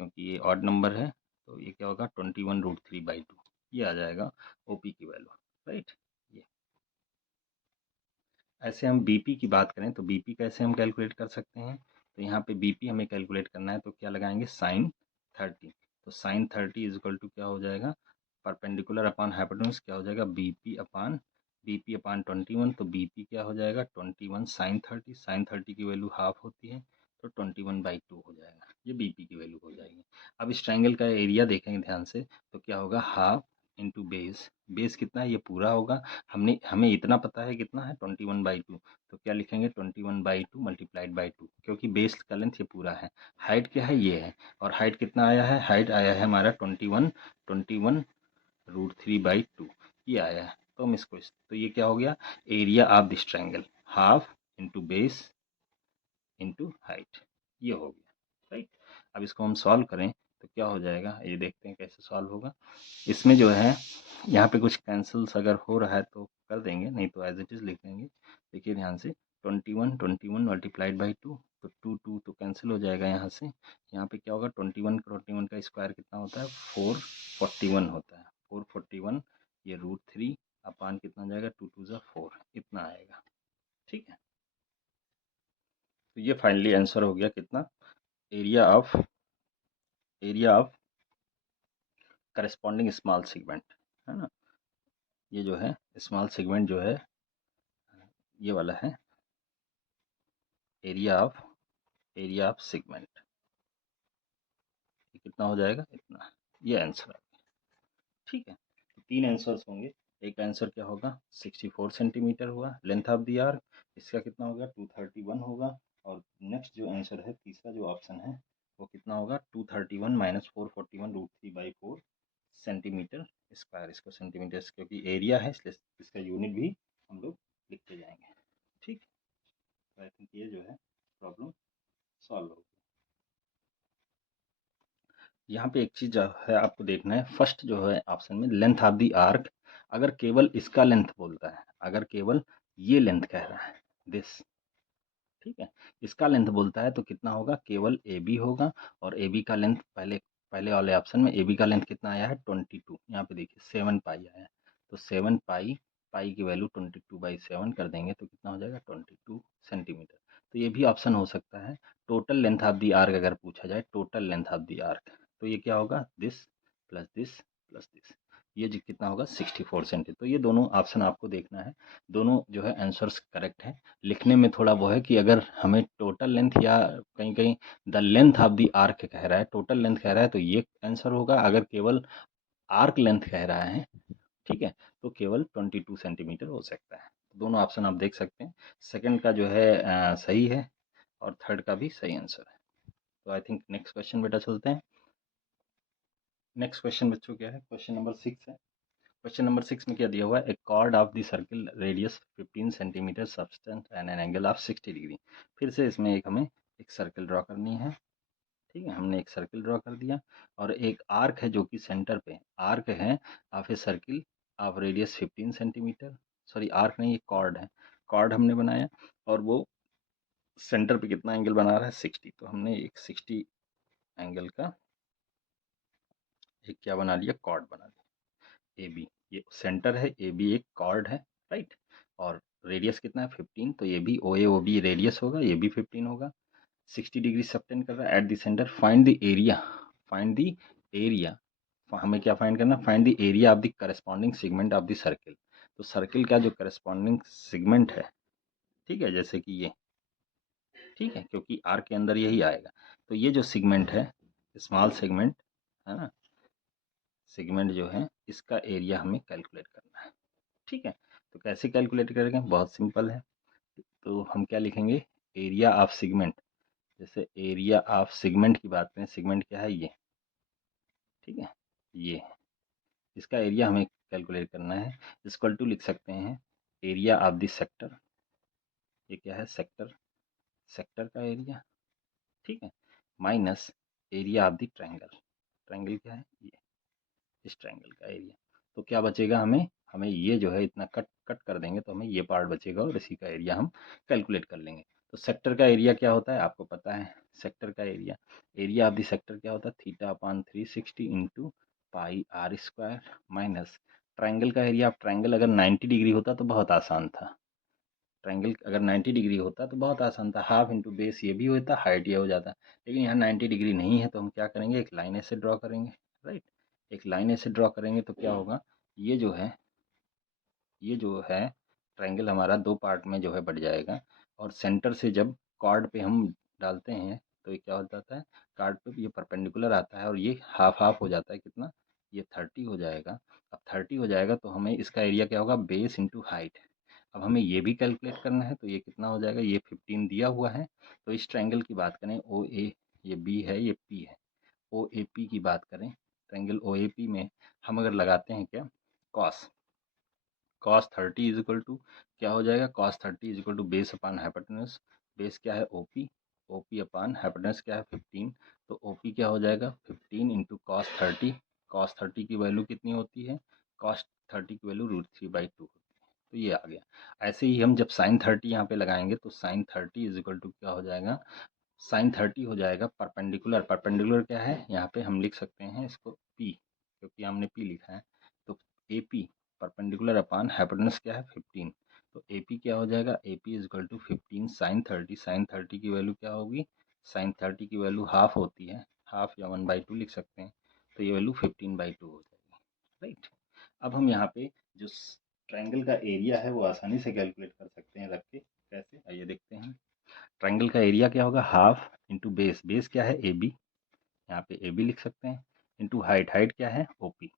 क्योंकि ये ऑड नंबर है, तो ये क्या होगा 21 √3/2, ये आ जाएगा OP की वैल्यू, राइट। ये ऐसे हम बीपी की बात करें तो बीपी कैसे हम कैलकुलेट कर सकते हैं, तो यहाँ पे बीपी हमें कैलकुलेट करना है तो क्या लगाएंगे sin 30, तो sin 30 इज इक्वल टू क्या हो जाएगा, परपेंडिकुलर अपॉन हाइपोटेन्यूज क्या हो जाएगा बीपी अपॉन 21, तो बीपी क्या हो जाएगा 21 sin 30 की वैल्यू हाफ होती है, तो 21/2 हो जाएगा, ये बीपी की वैल्यू हो जाएगी। अब इस ट्रायंगल का एरिया देखेंगे ध्यान से तो क्या होगा हाफ इंटू बेस, बेस कितना है ये पूरा होगा, हमें इतना पता है कितना है 21/2, तो क्या लिखेंगे 21/2 मल्टीप्लाइड बाई 2, क्योंकि बेस का लेंथ ये पूरा है। हाइट क्या है ये है, और हाइट कितना आया है, हाइट आया है हमारा 21√3/2 ये आया है। तो हम इसको तो ये क्या हो गया, area of this triangle half into base into height, ये हो गया राइट। अब इसको हम सॉल्व करें तो क्या हो जाएगा, ये देखते हैं कैसे सॉल्व होगा। इसमें जो है यहाँ पे कुछ कैंसल्स अगर हो रहा है तो कर देंगे, नहीं तो एज इट इज़ लिख देंगे। देखिए ध्यान से 21 मल्टीप्लाइड बाई 2, तो 2 तो कैंसिल हो जाएगा यहाँ से। यहाँ पे क्या होगा 21 का स्क्वायर कितना होता है 441 होता है, 441 ये √3 अपान कितना जाएगा 2 2 ज़ा 4 इतना आएगा। ठीक है, तो ये फाइनली आंसर हो गया कितना, area of corresponding small segment, है ना। ये जो है स्मॉल सेगमेंट जो है ये वाला है एरिया ऑफ सेगमेंट, कितना हो जाएगा इतना, ये आंसर है। ठीक है, तो 3 आंसर्स होंगे। एक आंसर क्या होगा 64 सेंटीमीटर हुआ लेंथ ऑफ द आर्क, इसका कितना होगा 231 होगा। और नेक्स्ट जो आंसर है तीसरा जो ऑप्शन है वो कितना होगा 231 माइनस 441 √3/4 सेंटीमीटर स्क्वायर। इसको सेंटीमीटर क्योंकि एरिया है इसलिए इसका यूनिट भी हम लोग लिखते जाएंगे। ठीक, तो आई थिंक ये जो है प्रॉब्लम सॉल्व हो। यहाँ पे एक चीज है आपको देखना है, फर्स्ट जो है ऑप्शन में लेंथ ऑफ द आर्क, अगर केवल इसका लेंथ बोलता है, अगर केवल ये लेंथ कह रहा है दिस, ठीक है, इसका लेंथ बोलता है तो कितना होगा केवल ए बी होगा। और ए बी का लेंथ पहले पहले वाले ऑप्शन में ए बी का लेंथ कितना आया है 22, यहाँ पे देखिए 7 पाई आया है, तो 7 पाई, पाई की वैल्यू 22/7 कर देंगे तो कितना हो जाएगा 22 सेंटीमीटर। तो ये भी ऑप्शन हो सकता है। Total length of the arc अगर पूछा जाए, total length of the arc, तो ये क्या होगा this plus this plus this, ये जो कितना होगा 64 सेंटीमीटर। तो ये दोनों ऑप्शन आपको देखना है, दोनों जो है आंसर्स करेक्ट है। लिखने में थोड़ा वो है कि अगर हमें टोटल लेंथ या कहीं कहीं the length of the arc कह रहा है, टोटल लेंथ कह रहा है तो ये आंसर होगा। अगर केवल आर्क लेंथ कह रहा है, ठीक है, तो केवल 22 सेंटीमीटर हो सकता है। दोनों ऑप्शन आप देख सकते हैं, सेकंड का जो है सही है और थर्ड का भी सही आंसर है। तो आई थिंक नेक्स्ट क्वेश्चन बेटा चलते हैं। नेक्स्ट क्वेश्चन बच्चों क्या है, क्वेश्चन नंबर 6 है। क्वेश्चन नंबर 6 में क्या दिया हुआ है, a chord of the circle radius 15 centimetre subtends and an angle of 60 degree. फिर से इसमें एक हमें एक सर्किल ड्रॉ करनी है। ठीक है, हमने एक सर्किल ड्रॉ कर दिया और एक आर्क है जो कि सेंटर पे आर्क है of a circle of radius 15 centimetre, sorry arc नहीं ये कॉर्ड है, कॉर्ड हमने बनाया और वो सेंटर पे कितना एंगल बना रहा है 60। तो हमने एक 60 एंगल का एक क्या बना लिया, कॉर्ड बना लिया ए बी, ये सेंटर है, ए बी एक कॉर्ड है राइट। और रेडियस कितना है 15, तो ये भी ओ बी रेडियस होगा, ये भी 15 होगा। 60 डिग्री सबटेंड कर रहा है eight the centre. Find the area, find the area, हमें क्या फाइंड करना, find the area of the corresponding segment of the circle. तो सर्किल का जो करस्पॉन्डिंग सेगमेंट है, ठीक है, जैसे कि ये, ठीक है, क्योंकि आर के अंदर यही आएगा, तो ये जो सेगमेंट है स्मॉल सेगमेंट है ना, सेगमेंट जो है इसका एरिया हमें कैलकुलेट करना है। ठीक है, तो कैसे कैलकुलेट करेंगे, बहुत सिंपल है। तो हम क्या लिखेंगे, एरिया ऑफ सेगमेंट, जैसे एरिया ऑफ सेगमेंट की बात करें, सेगमेंट क्या है ये, ठीक है, ये इसका एरिया हमें कैलकुलेट करना है, इक्वल टू लिख सकते हैं एरिया ऑफ द सेक्टर, ये क्या है सेक्टर, सेक्टर का एरिया, ठीक है, minus area of the triangle, triangle क्या है ये, इस ट्रायंगल का एरिया। तो क्या बचेगा हमें, हमें ये जो है इतना कट कट कर देंगे तो हमें ये पार्ट बचेगा और इसी का एरिया हम कैलकुलेट कर लेंगे। तो सेक्टर का एरिया क्या होता है आपको पता है, सेक्टर का area, area of the sector क्या होता है θ/360 into pi are square minus triangle का एरिया। आप ट्रायंगल अगर 90 डिग्री होता तो बहुत आसान था, ट्रायंगल अगर 90 डिग्री होता तो बहुत आसान था, हाफ इंटू बेस ये भी होता, हाइट ये हो जाता। लेकिन यहाँ 90 डिग्री नहीं है तो हम क्या करेंगे, एक लाइन ऐसे ड्रॉ करेंगे राइट। एक लाइन ऐसे ड्रॉ करेंगे तो क्या होगा, ये जो है, ये जो है ट्रायंगल हमारा दो पार्ट में जो है बढ़ जाएगा। और सेंटर से जब कॉर्ड पे हम डालते हैं तो ये क्या हो जाता है, कार्ड पे ये परपेंडिकुलर आता है और ये हाफ हाफ हो जाता है कितना ये 30 हो जाएगा। अब 30 हो जाएगा तो हमें इसका एरिया क्या होगा, बेस इंटू हाइट। अब हमें ये भी कैलकुलेट करना है, तो ये कितना हो जाएगा, ये 15 दिया हुआ है। तो इस ट्रायंगल की बात करें, ओ ए, ये बी है, ये पी है, ओ ए पी की बात करें, ट्रायंगल ओ ए पी में हम अगर लगाते हैं क्या, cos cos 30 is equal to क्या हो जाएगा, cos 30 is equal to base upon hypotenuse. Base क्या है, ओपी, ओपी अपान हाइपोटेनस क्या है 15। तो ओपी क्या हो जाएगा 15 इंटू कॉस 30। कॉस 30 की वैल्यू कितनी होती है, कॉस 30 की वैल्यू √3/2 होती है। तो ये आ गया। ऐसे ही हम जब साइन 30 यहाँ पे लगाएंगे तो साइन 30 इज इक्वल टू क्या हो जाएगा, साइन 30 हो जाएगा परपेंडिकुलर। परपेंडिकुलर क्या है, यहाँ पे हम लिख सकते हैं इसको पी, क्योंकि हमने पी लिखा है। तो A P perpendicular upon hypotenuse क्या है 15। तो ए पी क्या हो जाएगा, A P is equal to 15 sine 30। Sine 30 की वैल्यू क्या होगी, साइन 30 की वैल्यू हाफ होती है, हाफ या 1/2 लिख सकते हैं। तो ये वैल्यू 15/2 हो जाएगी, राइट। अब हम यहाँ पे जो ट्रायंगल का एरिया है वो आसानी से कैलकुलेट कर सकते हैं रख के। कैसे, आइए देखते हैं। ट्रायंगल का एरिया क्या होगा, हाफ इंटू बेस, बेस क्या है ए बी, यहाँ पे ए बी लिख सकते हैं, इंटू हाइट, हाइट क्या है ओ पी।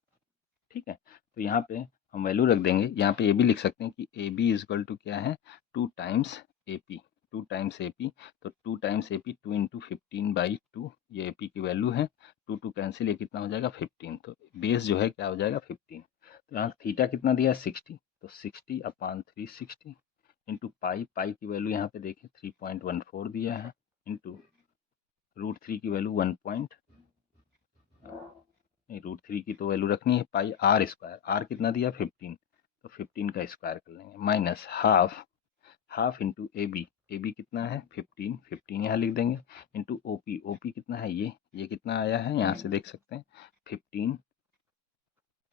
ठीक है, तो यहाँ पे हम वैल्यू रख देंगे, यहाँ पे ए बी लिख सकते हैं कि A B is equal to क्या है 2 times A P, 2 times A P. तो 2 टाइम्स ए पी 2 इंटू 15/2, ये ए पी की वैल्यू है। 2 कैंसिल, ये कितना हो जाएगा 15। तो बेस जो है क्या हो जाएगा 15। तो यहाँ थीटा कितना दिया है 60, तो 60 अपान 360 इंटू पाई, पाई की वैल्यू यहाँ पे देखें 3.14 दिया है, इंटू √3 की वैल्यू 1 पॉइंट नहीं, √3 की तो वैल्यू रखनी है, पाई आर स्क्वायर, आर कितना दिया 15, तो 15 का स्क्वायर कर लेंगे, minus half, half into A B, A B कितना है 15, 15 यहाँ लिख देंगे, into O P, O P कितना है ये कितना आया है यहाँ से देख सकते हैं 15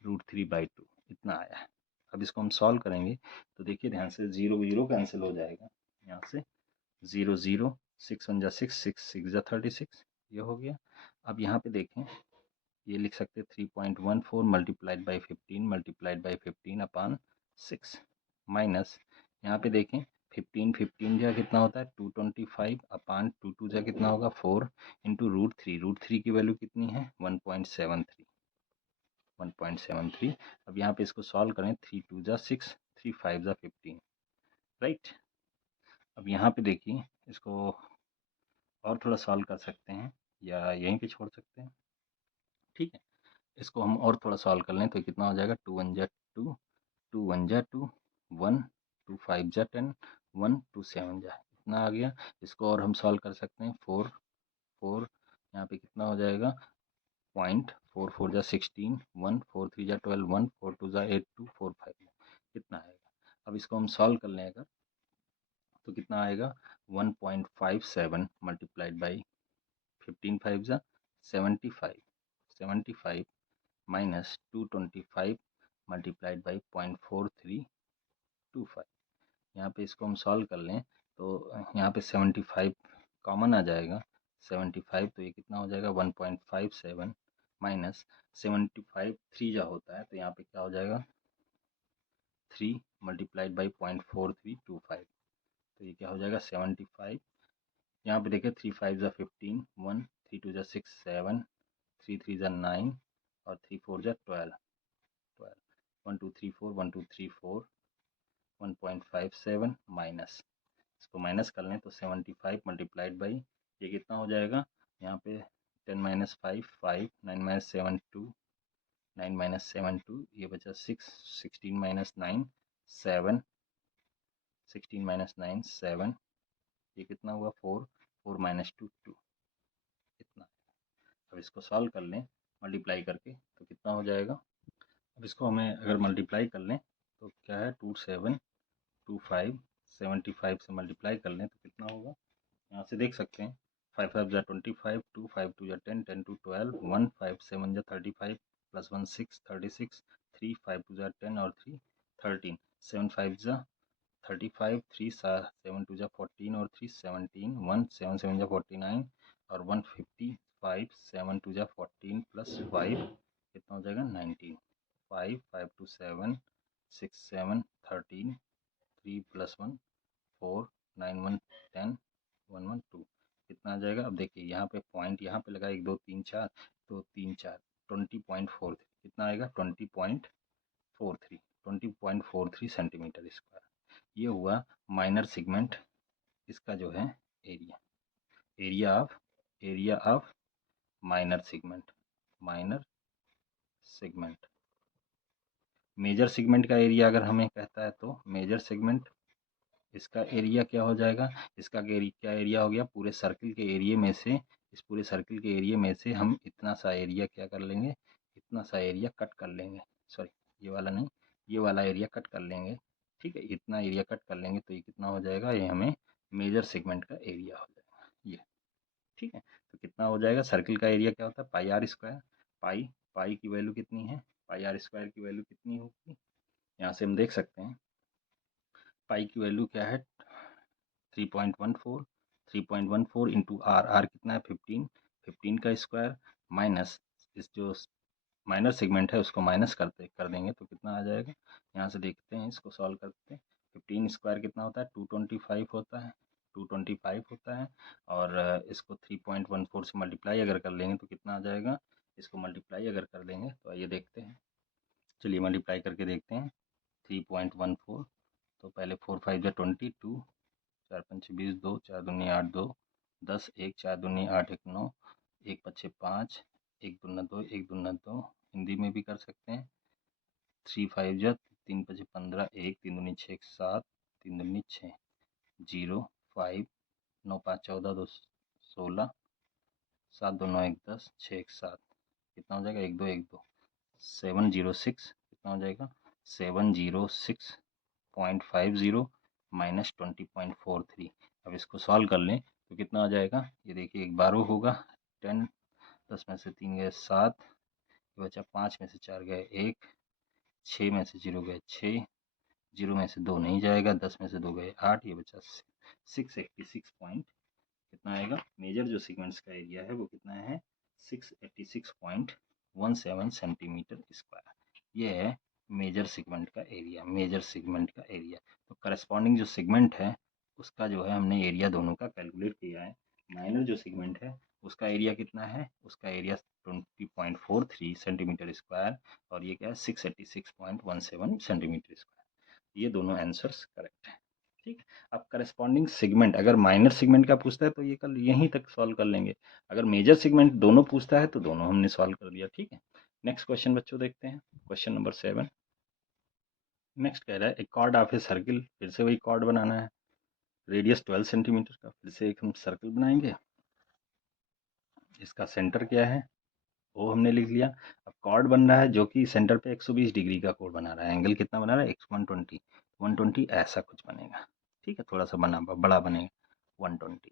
√3/2 इतना आया है। अब इसको हम सॉल्व करेंगे तो देखिए ध्यान से, 0 0 कैंसिल हो जाएगा, यहाँ से 0 0, 6 1 जा 6, 6 6 जा 36, ये हो गया। अब यहाँ पे देखें, ये लिख सकते हैं 3.14 multiplied by 15 multiplied by 15 upon 6, minus यहाँ पे देखें 15 15 जो कितना होता है 225 अपान 2 2 जो कितना होगा 4 इंटू √3, √3 की वैल्यू कितनी है 1.73, 1.73। अब यहाँ पे इसको सॉल्व करें, 3 2 जा 6, 3 5 जा 15, राइट। अब यहाँ पे देखिए इसको और थोड़ा सॉल्व कर सकते हैं या यहीं पे छोड़ सकते हैं, ठीक है। इसको हम और थोड़ा सॉल्व कर लें तो कितना हो जाएगा 2 1 जा 2, 2 1 जा 2, 1 2 5 जा 10, 1 2 7 जा, इतना आ गया। इसको और हम सॉल्व कर सकते हैं, 4 4 यहाँ पे कितना हो जाएगा 0.4 4 जा 16, 1 4 3 जा 12, 1 4 2 जा 8, 2 4 5, कितना आएगा। अब इसको हम सॉल्व कर लें अगर, तो कितना आएगा 1.57 मल्टीप्लाइड बाई 15 5 जा 75, 75 माइनस 225 मल्टीप्लाइड बाई 0.4325। यहाँ पे इसको हम सॉल्व कर लें तो यहाँ पे 75 कॉमन आ जाएगा, 75 तो ये कितना हो जाएगा 1.57 माइनस 75 3 जा होता है, तो यहाँ पे क्या हो जाएगा 3 मल्टीप्लाइड बाई 0.4325, तो ये क्या हो जाएगा 75। यहाँ पे देखिए 3 5 जा 15, 1 3 2 जा 6 7, 3 3 जा 9 और 3 4 जा 12, 1 2 3 4 1 2 3 4 1.57 माइनस, इसको माइनस कर लें तो 75 मल्टीप्लाइड बाई ये कितना हो जाएगा, यहाँ पे 10 माइनस 5 5, 9 माइनस 7 2, 9 माइनस 7 2, ये बचा 6, 16 माइनस 9 7, 16 माइनस 9 7, ये कितना हुआ 4, 4 माइनस 2 2, इतना। अब इसको सॉल्व कर लें मल्टीप्लाई करके तो कितना हो जाएगा, अब इसको हमें अगर मल्टीप्लाई कर लें तो क्या है 2 7 2 5, 75 से मल्टीप्लाई कर लें तो कितना होगा, यहाँ से देख सकते हैं 5 5 जा 25, 2 5 2 जा 10, 10 2 12, 1 5 7 जा 35 प्लस 1 6 36, 3 5 2 जा 10 और 3 13, 7 5 जा 35, 3 7 2 जा 14 और 3 17, 1 7 7 जा 49 और 155, 7 2 जा 14 प्लस 5 कितना हो जाएगा 19, 5 5 2 7 6 7 13, 3 प्लस 1 4 9 1 10 1 1 2, कितना आ जाएगा। अब देखिए यहाँ पे पॉइंट यहाँ पे लगा 1 2 3 4, तो 3 4 20.43, कितना आएगा 20.43 सेंटीमीटर स्क्वायर। ये हुआ माइनर सेगमेंट, इसका जो है area of minor segment. Major segment का एरिया अगर हमें कहता है तो मेजर सेगमेंट, इसका एरिया क्या हो जाएगा, इसका क्या एरिया हो गया, पूरे सर्किल के एरिया में से, इस पूरे सर्किल के एरिया में से हम इतना सा एरिया क्या कर लेंगे, इतना सा एरिया कट कर लेंगे, सॉरी ये वाला नहीं, ये वाला एरिया कट कर लेंगे, ठीक है, इतना एरिया कट कर लेंगे तो ये कितना हो जाएगा, ये हमें मेजर सेगमेंट का एरिया हो जाएगा ये, ठीक है। तो कितना हो जाएगा, सर्किल का एरिया क्या होता है पाई आर स्क्वायर, पाई की वैल्यू कितनी है, पाई आर स्क्वायर की वैल्यू कितनी होगी, यहाँ से हम देख सकते हैं पाई की वैल्यू क्या है 3.14 इंटू आर कितना है 15 का स्क्वायर माइनस इस जो माइनर सेगमेंट है उसको माइनस कर देंगे तो कितना आ जाएगा, यहाँ से देखते हैं इसको सॉल्व करते हैं। 15 स्क्वायर कितना होता है 225 होता है, 225 होता है, और इसको 3.14 से मल्टीप्लाई अगर कर लेंगे तो कितना आ जाएगा, इसको मल्टीप्लाई अगर कर देंगे तो आइए देखते हैं, चलिए मल्टीप्लाई करके देखते हैं। 3.14 तो पहले 4 5 जा 22, 4 5 20, 2 4 दूनी 8, 2 10, 1 4 दूनी 8 1 9, 1 5 5, 1 दूना 2, 1 दूना 2, हिंदी में भी कर सकते हैं। 3 5 जा 3 5 15, 1 3 दूनी 6 7, 3 दूनी 6, 0 5 9 5 14, 2 16, 7 2 9 1 10, 6 1 7, कितना हो जाएगा 1 2 1 2, 706, कितना हो जाएगा 706.50 माइनस 20.43। अब इसको सॉल्व कर लें तो कितना आ जाएगा, ये देखिए एक 12 होगा, 10 10 में से 3 गए 7, बचा 5 में से 4 गए 1, 6 में से 0 गए 6, 0 में से 2 नहीं जाएगा, 10 में से 2 गए 8, ये बचा 686 पॉइंट, कितना आएगा, मेजर जो सीक्वेंस का एरिया है वो कितना है 686.17 सेंटीमीटर स्क्वायर, ये है मेजर सेगमेंट का एरिया। तो करस्पॉन्डिंग जो सेगमेंट है उसका जो है हमने एरिया दोनों का कैलकुलेट किया है। माइनर जो सेगमेंट है उसका एरिया कितना है, उसका एरिया 20.43 सेंटीमीटर स्क्वायर, और ये क्या है 686.17 सेंटीमीटर स्क्वायर, ये दोनों आंसर्स करेक्ट है, ठीक। अब करस्पॉन्डिंग सेगमेंट अगर माइनर सेगमेंट का पूछता है तो ये कल यहीं तक सॉल्व कर लेंगे, अगर मेजर सेगमेंट दोनों पूछता है तो दोनों हमने सॉल्व कर दिया, ठीक है। नेक्स्ट क्वेश्चन बच्चों देखते हैं, क्वेश्चन नंबर 7। नेक्स्ट कह रहा है एक कॉर्ड ऑफ ए सर्किल, फिर से वही कॉर्ड बनाना है, रेडियस 12 सेंटीमीटर का, फिर से एक हम सर्कल बनाएंगे, इसका सेंटर क्या है वो हमने लिख लिया। अब कॉर्ड बन रहा है जो कि सेंटर पे 120 डिग्री का कोण बना रहा है, एंगल कितना बना रहा है 120 ऐसा कुछ बनेगा, ठीक है, थोड़ा सा बड़ा बनेगा 120,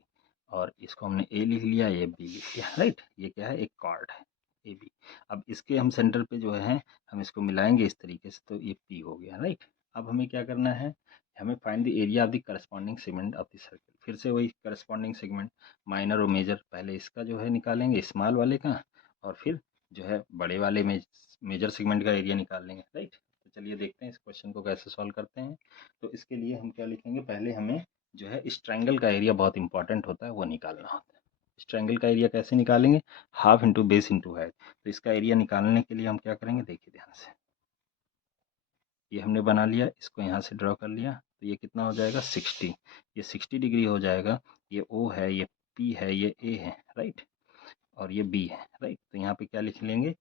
और इसको हमने ए लिख लिया, ये बी लिख लिया, राइट। ये क्या है एक कॉर्ड है ए बी। अब इसके हम सेंटर पे जो है हम इसको मिलाएंगे इस तरीके से तो ये पी हो गया, राइट। अब हमें क्या करना है, हमें find the area of the corresponding segment of the circle, फिर से वही करस्पॉन्डिंग सेगमेंट माइनर और मेजर, पहले इसका जो है निकालेंगे स्मॉल वाले का, और फिर जो है बड़े वाले में मेजर सेगमेंट का एरिया निकाल लेंगे, राइट। तो चलिए देखते हैं इस क्वेश्चन को कैसे सॉल्व करते हैं। तो इसके लिए हम क्या लिखेंगे, पहले हमें जो है इस ट्रायंगल का एरिया बहुत इंपॉर्टेंट होता है वो निकालना होता है। इस ट्रायंगल का एरिया कैसे निकालेंगे, half into base into height. तो इसका एरिया निकालने के लिए हम क्या करेंगे, देखिए ध्यान से, ये हमने बना लिया, इसको यहाँ से ड्रॉ कर लिया, तो ये कितना हो जाएगा 60, ये 60 डिग्री हो जाएगा, ये ओ है, ये पी है, ये ए है, राइट, और ये बी है, राइट। तो यहाँ पे क्या लिख लेंगे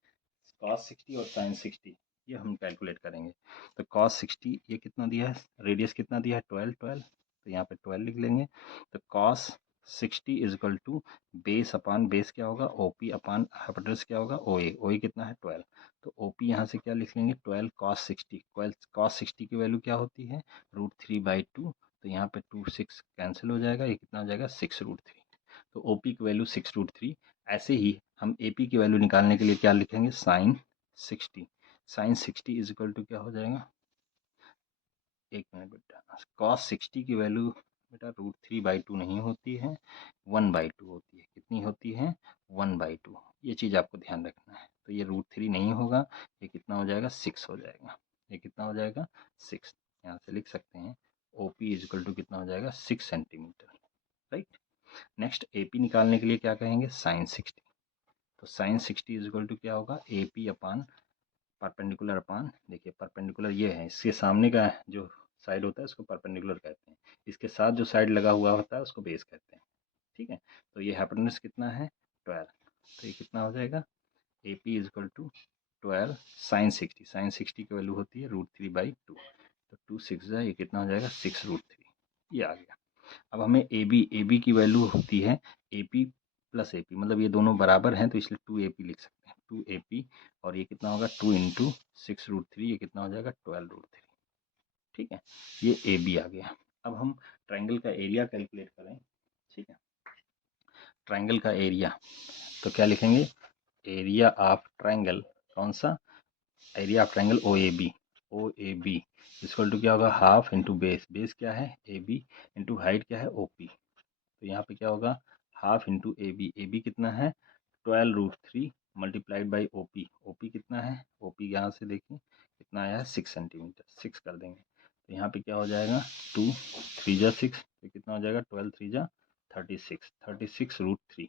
cos 60 और sin 60, ये हम कैलकुलेट करेंगे। तो cos 60 ये कितना दिया है, रेडियस कितना दिया है 12, तो यहाँ पे 12 लिख लेंगे। तो cos 60 is equal to base upon base क्या होगा OP अपान हाइपोटेनस क्या होगा OA कितना है 12, तो OP यहाँ से क्या लिख लेंगे 12 cos 60, cos 60 की वैल्यू क्या होती है √3/2, तो यहाँ पे 2 6 कैंसिल हो जाएगा, ये कितना हो जाएगा 6√3, तो OP की वैल्यू 6√3। ऐसे ही हम AP की वैल्यू निकालने के लिए क्या लिखेंगे sin 60 इज इक्वल टू क्या हो जाएगा, एक मिनट बेटा, cos 60 की वैल्यू बेटा √3/2 नहीं होती है 1/2 होती है, कितनी होती है 1/2, ये चीज़ आपको ध्यान रखना है। तो ये √3 नहीं होगा, ये कितना हो जाएगा 6 हो जाएगा, ये कितना हो जाएगा 6, यहाँ से लिख सकते हैं OP इज इक्वल टू कितना हो जाएगा 6 सेंटीमीटर, राइट। नेक्स्ट AP निकालने के लिए क्या कहेंगे sin 60, तो sin 60 इज इक्वल टू क्या होगा AP अपान परपेंडिकुलर अपान, देखिए परपेंडिकुलर ये है, इसके सामने का जो साइड होता है उसको परपेंडिकुलर कहते हैं, इसके साथ जो साइड लगा हुआ होता है उसको बेस कहते हैं। ठीक है, तो ये हाइपोटेन्यूज कितना है 12, तो ये कितना हो जाएगा A P is equal to 12 sine 60, sine 60 की वैल्यू होती है √3/2, तो 2 6 ये कितना हो जाएगा 6√3, ये आ गया। अब हमें ए बी की वैल्यू होती है A P plus A P, मतलब ये दोनों बराबर हैं तो इसलिए 2AP लिख सकते हैं, 2AP, और ये कितना होगा 2 इंटू 6√3, ये कितना हो जाएगा 12√3। ठीक है, ये ए बी आ गया। अब हम ट्राइंगल का एरिया कैलकुलेट करें। ठीक है, ट्राइंगल का एरिया तो क्या लिखेंगे, एरिया ऑफ ट्राइंगल, कौन सा, area of triangle O A B equal to क्या होगा हाफ इंटू बेस, बेस क्या है ए बी, इंटू हाइट क्या है ओ पी, तो यहाँ पे क्या होगा हाफ इंटू ए बी कितना है 12√3 मल्टीप्लाइड बाई ओ पी कितना है, ओ पी यहाँ से देखिए कितना आया है 6 सेंटीमीटर, 6 कर देंगे तो यहाँ पे क्या हो जाएगा 2 3 जा 6, तो कितना हो जाएगा 12 3 जा 36, 36√3,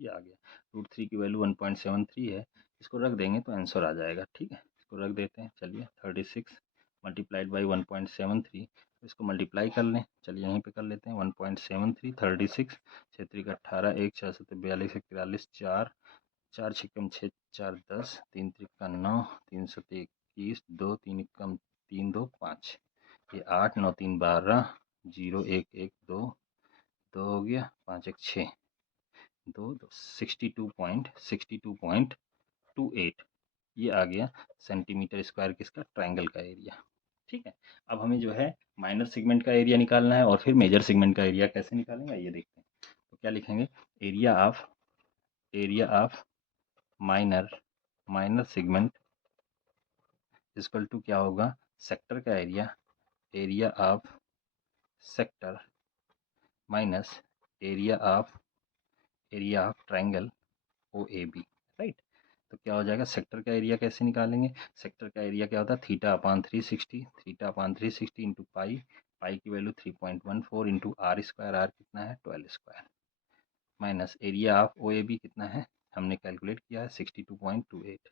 ये आ गया। √3 की वैल्यू 1.73 है, इसको रख देंगे तो आंसर आ जाएगा। ठीक है, इसको रख देते हैं, चलिए 36 मल्टीप्लाइड बाई 1.73, इसको मल्टीप्लाई कर लें, चलिए यहीं पे कर लेते हैं 1.73, 36 क्षेत्रीय का 18, 1 6 7 42 43 4 4 छिकम 6 4 10 3 त्रिका 9 3 7 21 2 3 कम 3 2 5, ये 8 9 3 12 0 1 1 2 2 हो गया 5 1 6 2 2 62.28 ये आ गया सेंटीमीटर स्क्वायर किसका, ट्राइंगल का एरिया। ठीक है, अब हमें जो है माइनर सेगमेंट का एरिया निकालना है और फिर मेजर सेगमेंट का एरिया कैसे निकालेंगे ये देखते हैं। तो क्या लिखेंगे, area of minor segment equal to क्या होगा सेक्टर का area of sector minus area of triangle O A B, right. तो क्या हो जाएगा, सेक्टर का एरिया कैसे निकालेंगे, सेक्टर का एरिया क्या होता है θ/360, θ/360 इंटू पाई की value 3.14 into R square, R कितना है 12 square, minus area of O A B कितना है हमने कैलकुलेट किया है 62.28,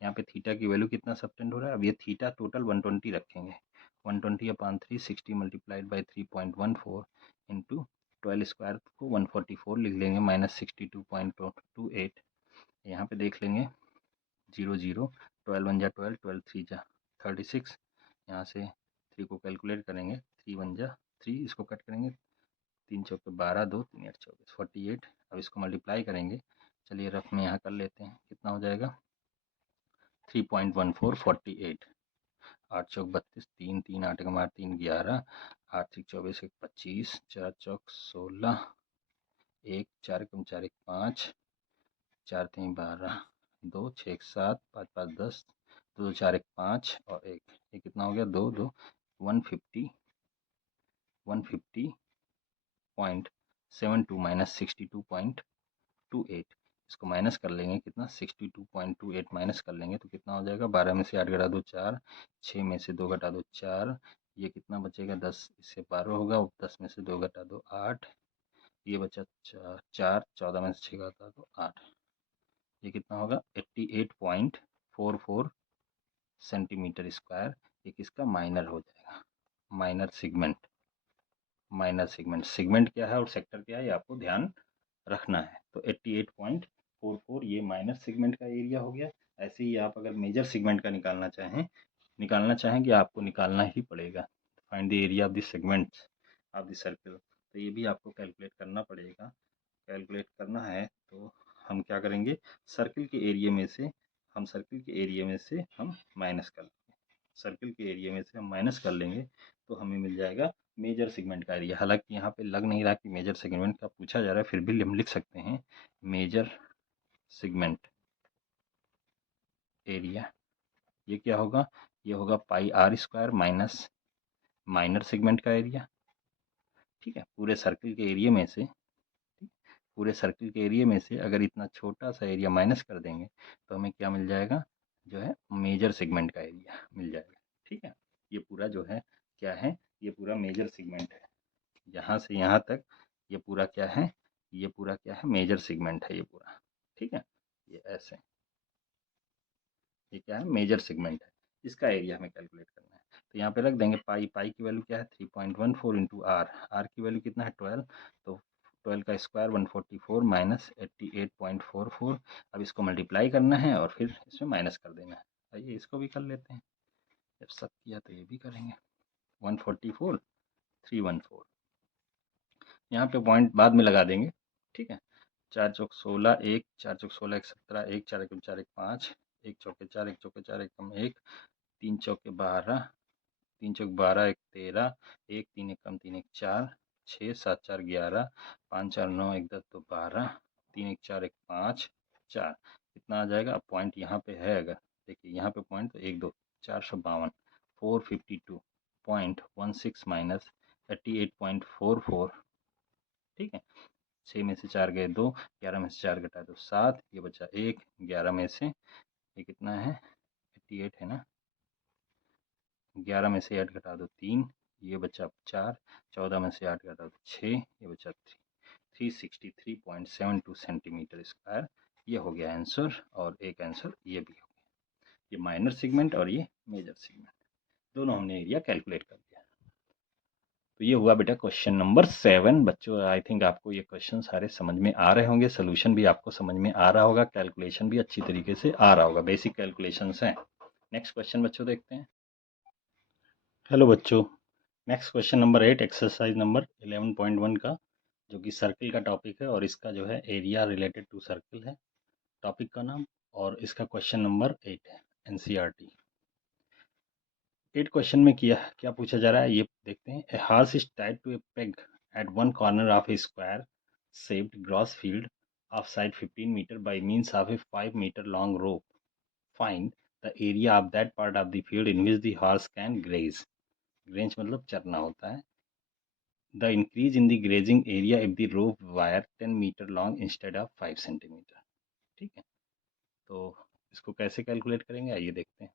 यहाँ पे थीटा की वैल्यू कितना सबटेंड हो रहा है, अब ये थीटा टोटल 120 रखेंगे, 120/360 मल्टीप्लाइड बाई 3.14 इंटू 12 स्क्वायर को 144 लिख लेंगे माइनस 62.28, यहाँ पे देख लेंगे 0 0, 12 1 जा 12, 12 3 जा 36, यहाँ से 3 को कैलकुलेट करेंगे 3 1 जा 3, इसको कट करेंगे 3 चौके 12 2 3 8 24 48, अब इसको मल्टीप्लाई करेंगे, चलिए रफ में यहाँ कर लेते हैं, कितना हो जाएगा 3.14 48, 8 चौक 32, 3 3 8 का 3 11, 8 3 24 1 25, 4 चौक 16, 1 4 कम 4 1 5, 4 3 12, 2 6 1 7, 5 5 10, 2 4 1 5 और 1, ये कितना हो गया 2 2 150.72 माइनस 62.28, इसको माइनस कर लेंगे कितना 62.28 माइनस कर लेंगे तो कितना हो जाएगा 12 में से 8 घटा दो 4, 6 में से 2 घटा दो 4, ये कितना बचेगा 10, इससे 12 होगा, 10 में से 2 घटा दो 8, ये बचा 4, 14 में से 6 घटा दो 8, ये कितना होगा 88.44 सेंटीमीटर स्क्वायर, ये किसका माइनर हो जाएगा, माइनर सेगमेंट क्या है और सेक्टर क्या है ये आपको ध्यान रखना है। तो 88.44 ये माइनर सेगमेंट का एरिया हो गया। ऐसे ही आप अगर मेजर सेगमेंट का निकालना चाहें कि आपको निकालना ही पड़ेगा, find the area of the segment of the circle, तो ये भी आपको कैलकुलेट करना पड़ेगा। कैलकुलेट करना है तो हम क्या करेंगे, सर्कल के एरिया में से हम माइनस कर लेंगे, सर्कल के एरिया में से हम माइनस कर लेंगे तो हमें मिल जाएगा मेजर सेगमेंट का एरिया। हालांकि यहाँ पे लग नहीं रहा कि मेजर सेगमेंट का पूछा जा रहा है, फिर भी हम लिख सकते हैं मेजर सेगमेंट एरिया, ये क्या होगा, ये होगा πr² माइनस माइनर सेगमेंट का एरिया। ठीक है, पूरे सर्कल के एरिया में से अगर इतना छोटा सा एरिया माइनस कर देंगे तो हमें क्या मिल जाएगा, जो है मेजर सेगमेंट का एरिया मिल जाएगा। ठीक है, ये पूरा जो है क्या है, ये पूरा मेजर सेगमेंट है, यहाँ से यहाँ तक ये पूरा क्या है, मेजर सेगमेंट है ये पूरा। ठीक है, ये ऐसे ये क्या है, मेजर सेगमेंट है, इसका एरिया हमें कैलकुलेट करना है। तो यहाँ पे रख देंगे पाई, पाई की वैल्यू क्या है 3.14 इंटू आर, आर की वैल्यू कितना है 12, तो 12 का स्क्वायर 144 माइनस 88.44। अब इसको मल्टीप्लाई करना है और फिर इसमें माइनस कर देना है। आइए इसको भी कर लेते हैं, जब सब किया तो ये भी करेंगे। 144 314, यहाँ पे पॉइंट बाद में लगा देंगे, ठीक है। 4 चौक 16, 1 4 चौक 16, 1 17, 1 4 एकम 4 1 5, 1 चौके 4, 1 चौके 4 एकम 1, 3 चौके 12, 3 चौक 12 1 13, 1 3 एकम 3 1 4, 6 7 4 11, 5 4 9 1 10 2 12, 3 1 4 1 5 4, कितना आ जाएगा। अब पॉइंट यहाँ पे है, अगर देखिए यहाँ पे पॉइंट तो 1 2 452, 452.16 माइनस 88.44, ठीक है। 6 में से 4 गए 2, 11 में से 4 घटा दो 7, ये बचा 1, 11 में से ये कितना है 88 है ना, 11 में से 8 घटा दो 3, ये बचा 4, 14 में से 8 घटा दो 6, ये बचा 363.72 सेंटीमीटर स्क्वायर। ये हो गया आंसर, और एक आंसर ये भी हो गया। ये माइनर सेगमेंट और ये मेजर सेगमेंट, दोनों हमने एरिया कैलकुलेट कर दिया। तो ये हुआ बेटा क्वेश्चन नंबर 7। बच्चों आई थिंक आपको ये क्वेश्चन सारे समझ में आ रहे होंगे, सोल्यूशन भी आपको समझ में आ रहा होगा, कैलकुलेशन भी अच्छी तरीके से आ रहा होगा, बेसिक कैलकुलेशंस हैं। नेक्स्ट क्वेश्चन बच्चों देखते हैं। हेलो बच्चों, next question number 8 exercise number 11.1 का, जो कि सर्किल का टॉपिक है, और इसका जो है एरिया रिलेटेड टू सर्किल है टॉपिक का नाम, और इसका क्वेश्चन नंबर 8 है एनसीईआरटी। 8 क्वेश्चन में किया क्या पूछा जा रहा है ये देखते हैं। A horse is tied to a peg at one corner of a square shaped grass field of side 15 meter by means of a 5 meter long rope. Find the area of that part of the field in which the horse can graze. Graze मतलब चरना होता है। The increase in the grazing area if the rope wire 10 meter long instead of 5 centimeter. ठीक है, तो इसको कैसे कैलकुलेट करेंगे आइए देखते हैं।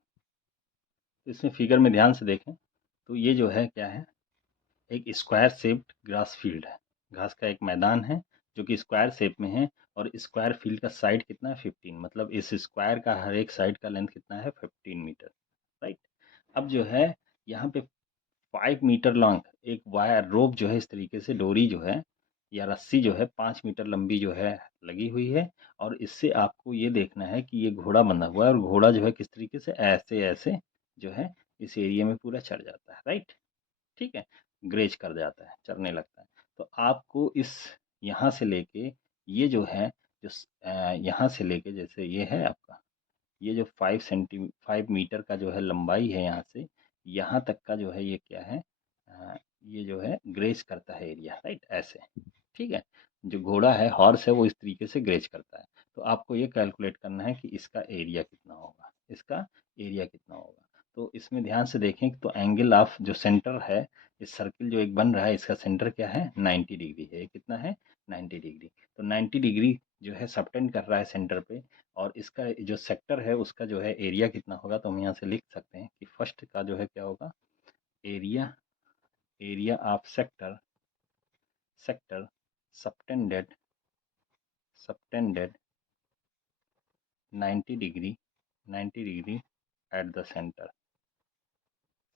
तो इसमें फिगर में ध्यान से देखें तो ये जो है क्या है, एक स्क्वायर शेप्ड ग्रास फील्ड है, घास का एक मैदान है जो कि स्क्वायर शेप में है, और स्क्वायर फील्ड का साइड कितना है 15, मतलब इस स्क्वायर का हर एक साइड का लेंथ कितना है 15 मीटर, राइट। अब जो है यहाँ पे 5 मीटर लॉन्ग एक वायर रोप जो है, इस तरीके से डोरी जो है या रस्सी जो है 5 मीटर लंबी जो है लगी हुई है, और इससे आपको ये देखना है कि ये घोड़ा बंधा हुआ है, और घोड़ा जो है किस तरीके से ऐसे ऐसे जो है इस एरिया में पूरा चढ़ जाता है, राइट, ठीक है, ग्रेज कर जाता है, चरने लगता है। तो आपको इस यहाँ से लेके ये जो है जो यहाँ से लेके जैसे ये है आपका, ये जो 5 मीटर का जो है लंबाई है यहाँ से यहाँ तक का जो है ये क्या है, ये जो है ग्रेज करता है एरिया, राइट, ऐसे, ठीक है। जो घोड़ा है हॉर्स है वो इस तरीके से ग्रेज करता है। तो आपको ये कैलकुलेट करना है कि इसका एरिया कितना होगा, इसका एरिया कितना होगा। तो इसमें ध्यान से देखें तो एंगल ऑफ जो सेंटर है, इस सर्किल जो एक बन रहा है इसका सेंटर क्या है 90 डिग्री है, कितना है 90 डिग्री। तो 90 डिग्री जो है सबटेंड कर रहा है सेंटर पे, और इसका जो सेक्टर है उसका जो है एरिया कितना होगा, तो हम यहाँ से लिख सकते हैं कि फर्स्ट का जो है क्या होगा, area, area of sector, sector subtended, subtended 90 degree, 90 degree at the centre,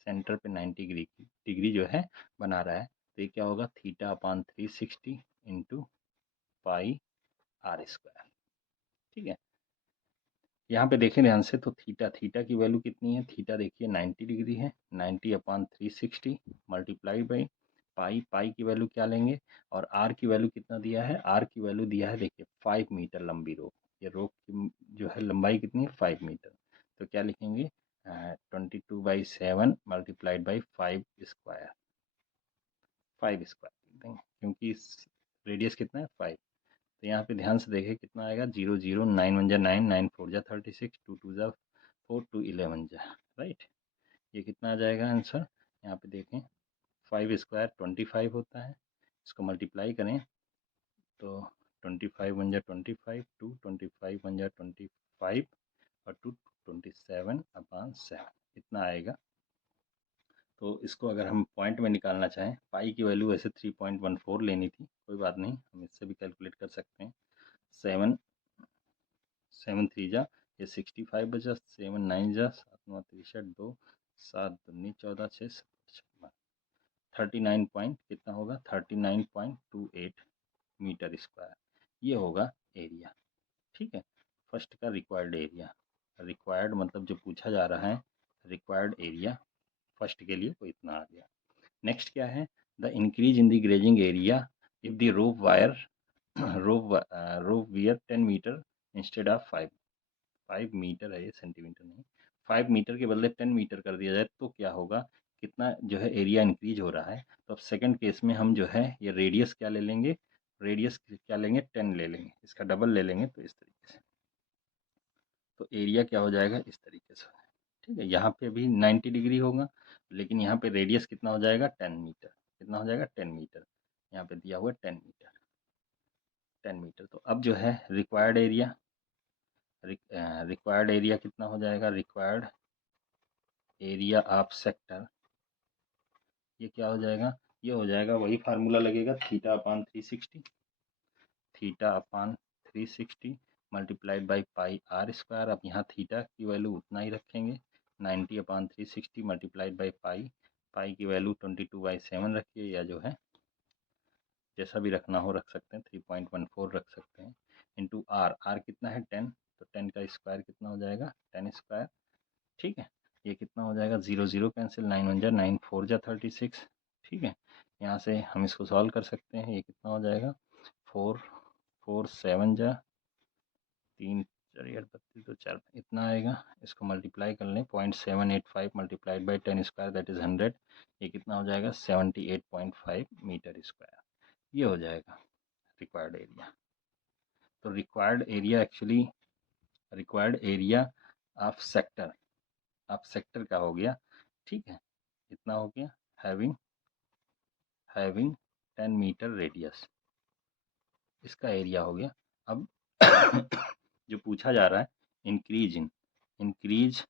centre पे 90 डिग्री जो है बना रहा है। तो ये क्या होगा theta upon 360 into pi are square, ठीक है। यहाँ पे देखें ध्यान से तो थीटा, थीटा की वैल्यू कितनी है, थीटा देखिए 90 डिग्री है, 90 अपान 360 मल्टीप्लाई बाई पाई, पाई की वैल्यू क्या लेंगे, और आर की वैल्यू कितना दिया है, आर की वैल्यू दिया है देखिए 5 मीटर लंबी रोप, ये रोप की जो है लंबाई कितनी है 5 मीटर। तो क्या लिखेंगे 22/7 मल्टीप्लाइड बाई 5 स्क्वायर, 5 स्क्वायर लिख देंगे क्योंकि इस रेडियस कितना है 5। तो यहाँ पे ध्यान से देखें कितना आएगा 0 0 9 1 जा 9 9 4 जा 36 2 2 जा 4 2 11 जा, राइट। ये कितना आ जाएगा आंसर, यहाँ पे देखें 5 स्क्वायर 25 होता है, इसको मल्टीप्लाई करें तो 25 1 जा 25, 2 25 1 जा 25 और 2 27 अपान 7 इतना आएगा। तो इसको अगर हम पॉइंट में निकालना चाहें, पाई की वैल्यू वैसे 3.14 लेनी थी, कोई बात नहीं, हम इससे भी कैलकुलेट कर सकते हैं। 7 7 3 जा ये 65 बचा, 7 9 जा 7 9 63 2 7 19 14 6 39 पॉइंट कितना होगा 39.28 मीटर स्क्वायर, ये होगा एरिया। ठीक है, फर्स्ट का रिक्वायर्ड एरिया, रिक्वायर्ड मतलब जो पूछा जा रहा है रिक्वायर्ड एरिया फर्स्ट के लिए, तो इतना आ गया। नेक्स्ट क्या है, the increase in the grazing area if the rope wire rope were 10 metre instead of 5 metre है, ये सेंटीमीटर नहीं, 5 मीटर के बदले 10 मीटर कर दिया जाए तो क्या होगा, कितना जो है एरिया इंक्रीज हो रहा है। तो अब सेकंड केस में हम जो है ये रेडियस क्या ले लेंगे, रेडियस क्या लेंगे 10 ले लेंगे, इसका डबल ले लेंगे, तो इस तरीके से तो एरिया क्या हो जाएगा इस तरीके से। ठीक है, यहाँ पे भी 90 डिग्री होगा, लेकिन यहाँ पे रेडियस कितना हो जाएगा 10 मीटर, कितना हो जाएगा 10 मीटर, यहाँ पे दिया हुआ 10 मीटर, 10 मीटर। तो अब जो है रिक्वायर्ड एरिया, रिक्वायर्ड एरिया कितना हो जाएगा, रिक्वायर्ड एरिया ऑफ सेक्टर, ये क्या हो जाएगा, ये हो जाएगा वही फार्मूला लगेगा theta upon 360, theta upon 360 multiplied by pi are square. अब यहाँ थीटा की वैल्यू उतना ही रखेंगे 90 अपान 360 मल्टीप्लाइड बाई पाई, पाई की वैल्यू 22/7 रखिए, या जो है जैसा भी रखना हो रख सकते हैं, 3.14 रख सकते हैं, इंटू आर, आर कितना है 10, तो 10 का स्क्वायर कितना हो जाएगा 10 स्क्वायर। ठीक है, ये कितना हो जाएगा 0 0 कैंसिल, 9 1 जा 9 4 जा 36। ठीक है, यहाँ से हम इसको सॉल्व कर सकते हैं, ये कितना हो जाएगा 4 4 7 जा 3 4 8 32 तो 4 इतना आएगा, इसको मल्टीप्लाई कर लें 0.785 multiplied by 10 square that is 100, ये कितना हो जाएगा 78.5 मीटर स्क्वायर, ये हो जाएगा रिक्वायर्ड एरिया। तो required area actually required area of sector, of sector का हो गया। ठीक है, इतना हो गया, हैविंग हैविंग 10 मीटर रेडियस, इसका एरिया हो गया। अब जो पूछा जा रहा है increase in increase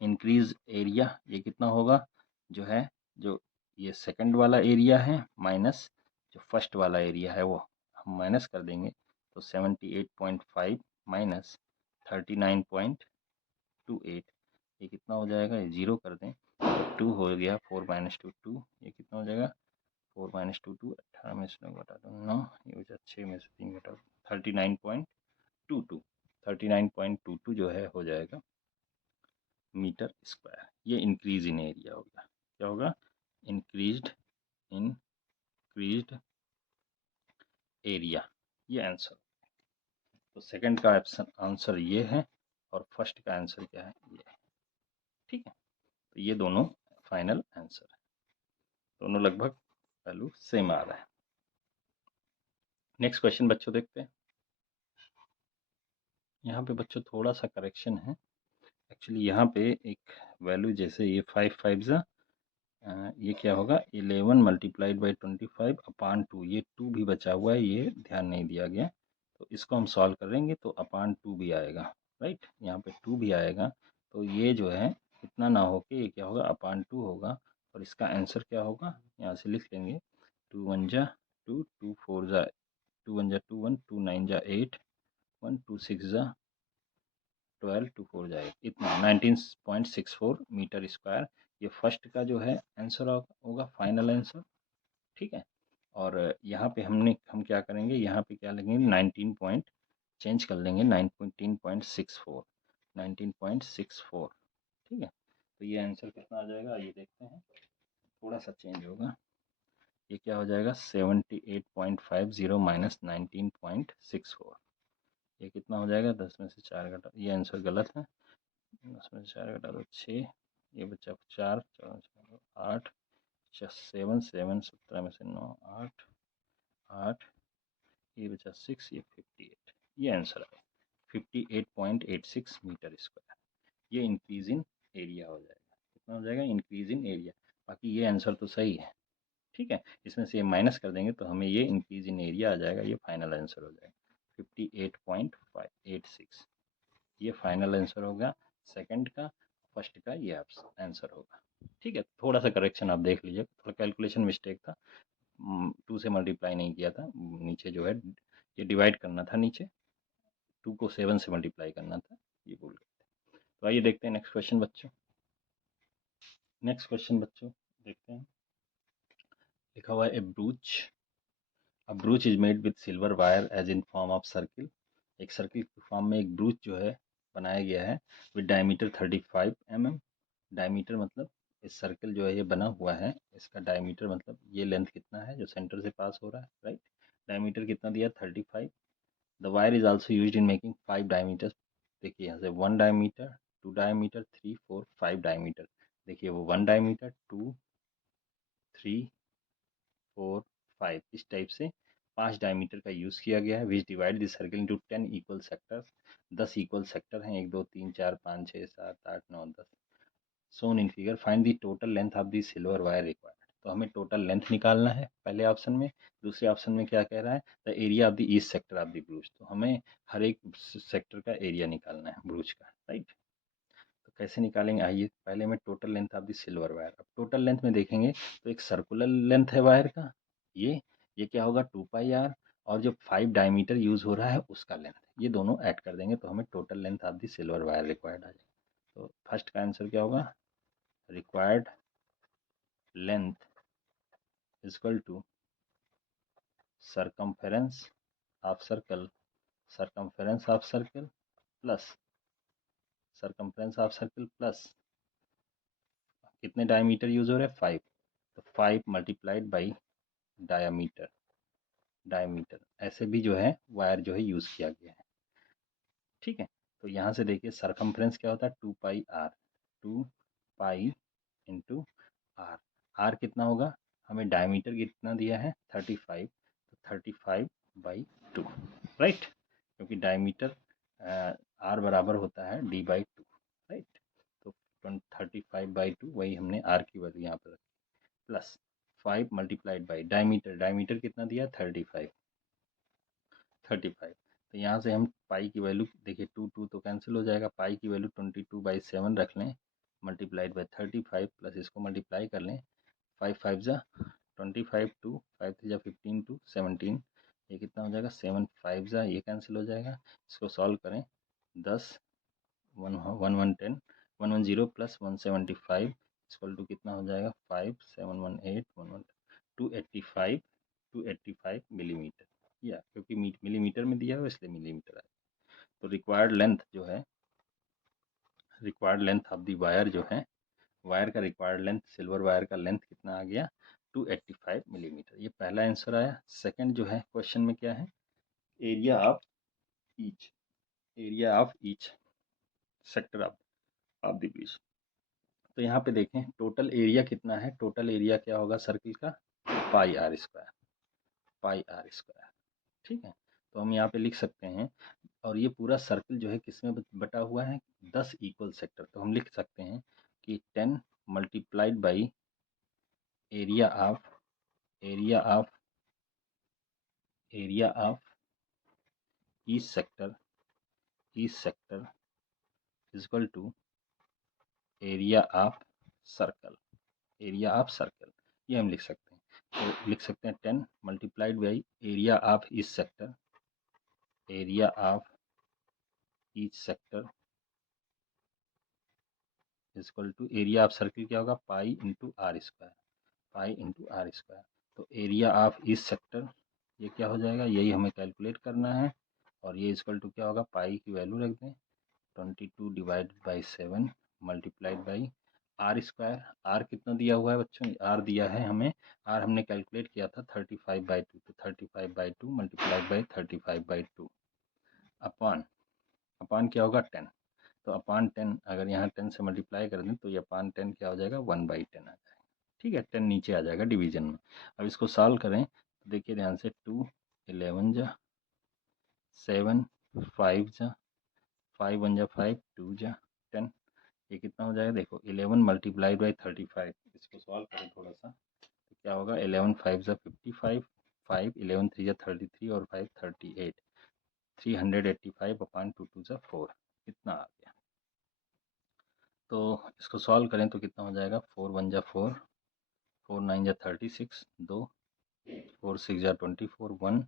increase area, ये कितना होगा, जो है जो ये सेकंड वाला एरिया है माइनस जो फर्स्ट वाला एरिया है वो हम माइनस कर देंगे, तो 78.5 माइनस 39.28, ये कितना हो जाएगा, ये जीरो कर दें तो 2 हो गया, 4 माइनस 2 2, ये कितना हो जाएगा 4 माइनस 2 2, 18 में से 9 घटा दो 9, ये बचा 6 में से 3 घटा दो 39.22, 39.22 जो है हो जाएगा मीटर स्क्वायर। ये इंक्रीज इन एरिया होगा, क्या होगा इंक्रीज्ड एरिया, ये आंसर। तो सेकंड का आंसर ये है और फर्स्ट का आंसर क्या है ये है। ठीक है, तो ये दोनों फाइनल आंसर है, दोनों लगभग वैल्यू सेम आ रहा है। नेक्स्ट क्वेश्चन बच्चों देखते हैं। यहाँ पे बच्चों थोड़ा सा करेक्शन है, एक्चुअली यहाँ पे एक वैल्यू जैसे ये 5 5 जा ये क्या होगा 11 मल्टीप्लाइड बाई 25 अपान 2, ये 2 भी बचा हुआ है, ये ध्यान नहीं दिया गया, तो इसको हम सॉल्व करेंगे तो अपान 2 भी आएगा, राइट, यहाँ पे 2 भी आएगा, तो ये जो है इतना ना हो के ये क्या होगा अपान 2 होगा, और इसका आंसर क्या होगा यहाँ से लिख लेंगे 2 1 जा 2 2 4 जा 2 1 जा 2 1 2 9 जा 8 1 2 6 जा 12 2 4 जाएगा, इतना 19.64 मीटर स्क्वायर, ये फर्स्ट का जो है आंसर होगा फाइनल आंसर। ठीक है, और यहाँ पे हम क्या करेंगे, यहाँ पे क्या लेंगे 19 पॉइंट चेंज कर लेंगे 19.64 19.64। ठीक है, तो ये आंसर कितना आ जाएगा ये देखते हैं, थोड़ा सा चेंज होगा, ये क्या हो जाएगा 78.50 माइनस 19.64, ये कितना हो जाएगा 10 में से 4 घटा, ये आंसर गलत है, 10 में से 4 घटा दो 6, ये बचा 4 8 7 7 17 में से 9 8 8, ये बचा 6, ये 58, ये आंसर है 58.86 मीटर स्क्वायर, ये इंक्रीज इन एरिया हो जाएगा, कितना हो जाएगा इंक्रीज इन एरिया, बाकी ये आंसर तो सही है। ठीक है, इसमें से ये माइनस कर देंगे तो हमें ये इंक्रीज इन एरिया आ जाएगा, ये फाइनल आंसर हो जाएगा 58.86, ये फाइनल आंसर होगा सेकंड का, फर्स्ट का ये आंसर होगा। ठीक है, थोड़ा सा करेक्शन आप देख लीजिए, थोड़ा कैलकुलेशन मिस्टेक था, 2 से मल्टीप्लाई नहीं किया था, नीचे जो है ये डिवाइड करना था नीचे, 2 को 7 से मल्टीप्लाई करना था, ये भूल गए थे। तो आइए देखते हैं नेक्स्ट क्वेश्चन बच्चों। नेक्स्ट क्वेश्चन बच्चों देखते हैं, लिखा हुआ है a brooch is made with silver wire as in form of circle. एक सर्किल के फॉर्म में एक ब्रूच जो है बनाया गया है विद डायमीटर 35 mm। डायमीटर मतलब इस सर्कल जो है ये बना हुआ है, इसका डायमीटर मतलब ये लेंथ कितना है जो सेंटर से पास हो रहा है, राइट। डायमीटर कितना दिया 35। The wire is also used in making 5 diameters. देखिए यहाँ से 1 डायमीटर, 2 डायमीटर, 3, 4, 5 डायमीटर। देखिए वो 1 डायमीटर, 2, 3, 4, 5 इस टाइप से 5 डायमीटर का यूज किया गया है। विच divide this circle into 10 equal sectors. 10 equal sector हैं, 1 2 3 4 5 6 7 8 9 10। Shown in figure find the total length of the silver wire required. तो हमें टोटल लेंथ निकालना है पहले ऑप्शन में। दूसरे ऑप्शन में क्या कह रहा है, the area of the east sector of the ब्रूच। तो हमें हर एक सेक्टर का एरिया निकालना है ब्रूच का, राइट। तो कैसे निकालेंगे, आइए पहले में total length of the silver wire. अब टोटल लेंथ में देखेंगे तो एक सर्कुलर लेंथ है वायर का, ये क्या होगा 2πr, और जो 5 डायमीटर यूज हो रहा है उसका लेंथ, ये दोनों ऐड कर देंगे तो हमें total length of the silver wire required आ जाएगा। तो फर्स्ट का आंसर क्या होगा, required length is equal to circumference of circle, circumference of circle plus circumference of circle plus कितने डायमीटर यूज हो रहे हैं 5, तो 5 मल्टीप्लाइड बाई डायमीटर। डायमीटर ऐसे भी जो है वायर जो है यूज किया गया है, ठीक है। तो यहाँ से देखिए सरकमफ्रेंस क्या होता है 2πr, 2π इंटू आर। आर कितना होगा, हमें डायमीटर कितना दिया है 35, तो 35/2, राइट। क्योंकि डायमीटर आर बराबर होता है d/2, राइट। तो 35/2 वही हमने आर की वैल्यू यहाँ पर रखी, plus 5 multiplied by diameter. Diameter कितना दिया 35, 35। तो यहाँ से हम पाई की वैल्यू देखिए 2 2 तो कैंसिल हो जाएगा, पाई की वैल्यू 22/7 रख लें मल्टीप्लाइड बाई 35, प्लस इसको मल्टीप्लाई कर लें 5 5 जा 25, 2 5 3 जा 15, 2 17, ये कितना हो जाएगा 7 5 जा, ये कैंसिल हो जाएगा। इसको सॉल्व करें 10 1 1 1 10 1 1 0 प्लस 175 इक्वल टू कितना हो जाएगा 5 7 1 8 1 1 285, 285 मिलीमीटर, या क्योंकि मिलीमीटर में दिया है इसलिए मिलीमीटर आया। तो रिक्वायर्ड लेंथ जो है, required length of the wire जो है, वायर का रिक्वायर्ड लेंथ, सिल्वर वायर का लेंथ कितना आ गया 285 मिलीमीटर। ये पहला आंसर आया। सेकंड जो है क्वेश्चन में क्या है, area of each, area of each sector of the bridge. तो यहाँ पे देखें टोटल एरिया कितना है, टोटल एरिया क्या होगा सर्किल का πr², πr², ठीक है। तो हम यहाँ पे लिख सकते हैं, और ये पूरा सर्कल जो है किसमें बटा हुआ है 10 इक्वल सेक्टर। तो हम लिख सकते हैं कि 10 multiplied by area of, area of, area of each sector, each sector is equal to area of circle, area of circle, ये हम लिख सकते हैं। तो लिख सकते हैं 10 multiplied by area of each sector, area of each sector is equal to area of circle क्या होगा pi into R square, pi into R square. तो एरिया ऑफ ईच सेक्टर ये क्या हो जाएगा, यही हमें कैलकुलेट करना है, और ये इक्वल टू क्या होगा पाई की वैल्यू रख दें 22 divide by 7 multiplied by R square. R कितना दिया हुआ है बच्चों, आर दिया है हमें, आर हमने कैलकुलेट किया था 35/2, तो 35/2 मल्टीप्लाइड बाई 35/2 अपान, अपान क्या होगा 10। तो अपान 10 अगर यहाँ 10 से मल्टीप्लाई कर दें तो ये अपान 10 क्या हो जाएगा 1/10 आ जाएगा, ठीक है। 10 नीचे आ जाएगा डिवीजन में। अब इसको सॉल्व करें तो देखिए ध्यान से 2 11 जा 7 5 जा 5 1 जा 5 2 जा 10, ये कितना हो जाएगा देखो 11 मल्टीप्लाइड बाई 35। इसको सॉल्व करें थोड़ा सा तो क्या होगा 11 5 जा 55, 5 11 3 जा 33 और 5 38, 385 अपान 2 2 जा 4, कितना आ गया। तो इसको सॉल्व करें तो कितना हो जाएगा 4 1 जा 4, 4 9 जा 36, 2 4 6 जा 24, 1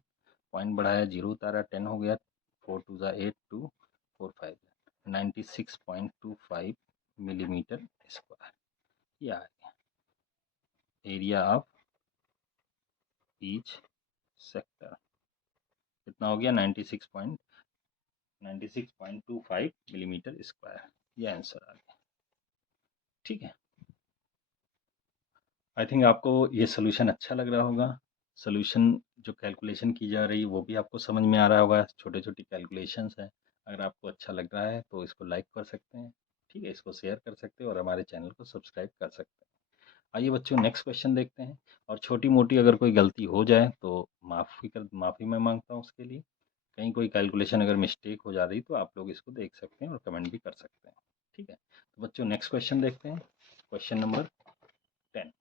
पॉइंट बढ़ाया 0 उतारा 10 हो गया, 4 2 8 2 4 5 96.25 मिलीमीटर स्क्वायर। ये आ गया एरिया ऑफ ईच सेक्टर। कितना हो गया 96.25 मिलीमीटर स्क्वायर। ये आंसर आ गया। ठीक है, आई थिंक आपको ये सोल्यूशन अच्छा लग रहा होगा। सोल्यूशन जो कैलकुलेशन की जा रही है वो भी आपको समझ में आ रहा होगा। छोटे छोटे कैलकुलेशंस हैं। अगर आपको अच्छा लग रहा है तो इसको लाइक कर सकते हैं, ठीक है, इसको शेयर कर सकते हैं और हमारे चैनल को सब्सक्राइब कर सकते हैं। आइए बच्चों नेक्स्ट क्वेश्चन देखते हैं। और छोटी मोटी अगर कोई गलती हो जाए तो माफ़ी मैं मांगता हूँ उसके लिए। कहीं कोई कैलकुलेशन अगर मिस्टेक हो जा रही तो आप लोग इसको देख सकते हैं और कमेंट भी कर सकते हैं। ठीक है, तो बच्चों नेक्स्ट क्वेश्चन देखते हैं। Question number 10।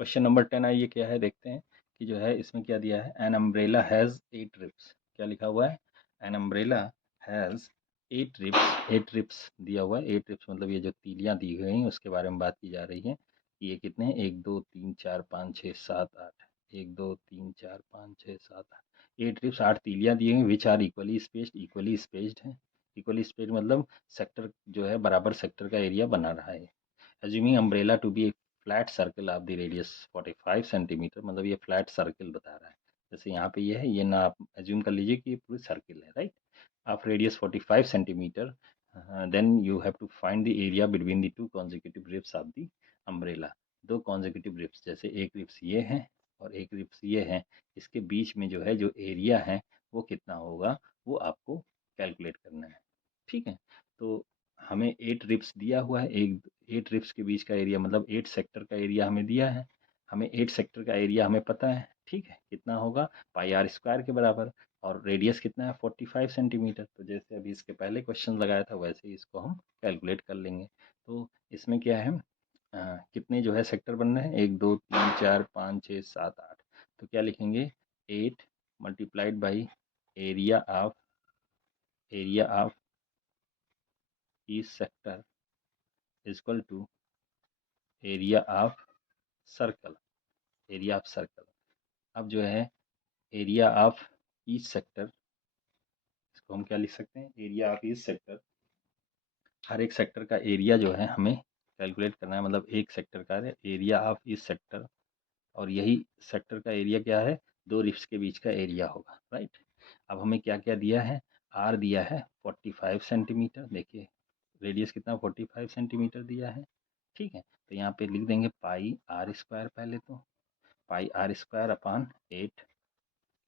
क्वेश्चन नंबर 10 आइए क्या है देखते हैं कि जो है इसमें क्या दिया है। An umbrella has 8 ribs. क्या लिखा हुआ है? An umbrella has 8 ribs. 8 ribs दिया हुआ है। 8 रिप्स मतलब ये जो तीलियां दी गई हैं उसके बारे में बात की जा रही है कि ये कितने हैं। 1 2 3 4 5 6 7 8। 1 2 3 4 5 6 7 8। 8 रिप्स 8 तीलियां दी गई which are equally spaced. Equally spaced है। इक्वली स्पेस्ड मतलब सेक्टर जो है बराबर सेक्टर का एरिया बना रहा है। Assuming umbrella to be a flat circle of the radius 45 centimetre, मतलब ये फ्लैट सर्कल बता रहा है। जैसे यहाँ पे ये है, ये ना आप एज्यूम कर लीजिए कि ये पूरी सर्कल है, right. Of radius 45 centimetre, then you have to find the area between the two consecutive ribs of the umbrella. दो कॉन्जिक्यूटिव रिब्स, जैसे एक रिब्स ये है और एक रिब्स ये है, इसके बीच में जो है जो एरिया है वो कितना होगा वो आपको कैलकुलेट करना है। ठीक है, तो हमें 8 रिब्स दिया हुआ है। एक 8 रिब्स के बीच का एरिया मतलब 8 सेक्टर का एरिया हमें दिया है। हमें 8 सेक्टर का एरिया हमें पता है, ठीक है, कितना होगा पाई आर स्क्वायर के बराबर। और रेडियस कितना है 45 सेंटीमीटर। तो जैसे अभी इसके पहले क्वेश्चन लगाया था वैसे ही इसको हम कैलकुलेट कर लेंगे। तो इसमें क्या है, कितने जो है सेक्टर बन रहे हैं 1 2 3 4 5 6 7 8। तो क्या लिखेंगे 8 multiplied by area of each sector equal to area of circle. Area of circle. अब जो है एरिया ऑफ ईच सेक्टर, इसको हम क्या लिख सकते हैं, एरिया ऑफ ईच सेक्टर। हर एक सेक्टर का एरिया जो है हमें कैलकुलेट करना है, मतलब एक सेक्टर का एरिया ऑफ ईच सेक्टर। और यही सेक्टर का एरिया क्या है, दो रिब्स के बीच का एरिया होगा, राइट। अब हमें क्या क्या दिया है, आर दिया है 45 सेंटीमीटर। देखिए रेडियस कितना 45 सेंटीमीटर दिया है, ठीक है। तो यहाँ पे लिख देंगे पाई आर स्क्वायर। पहले तो पाई आर स्क्वायर अपान 8,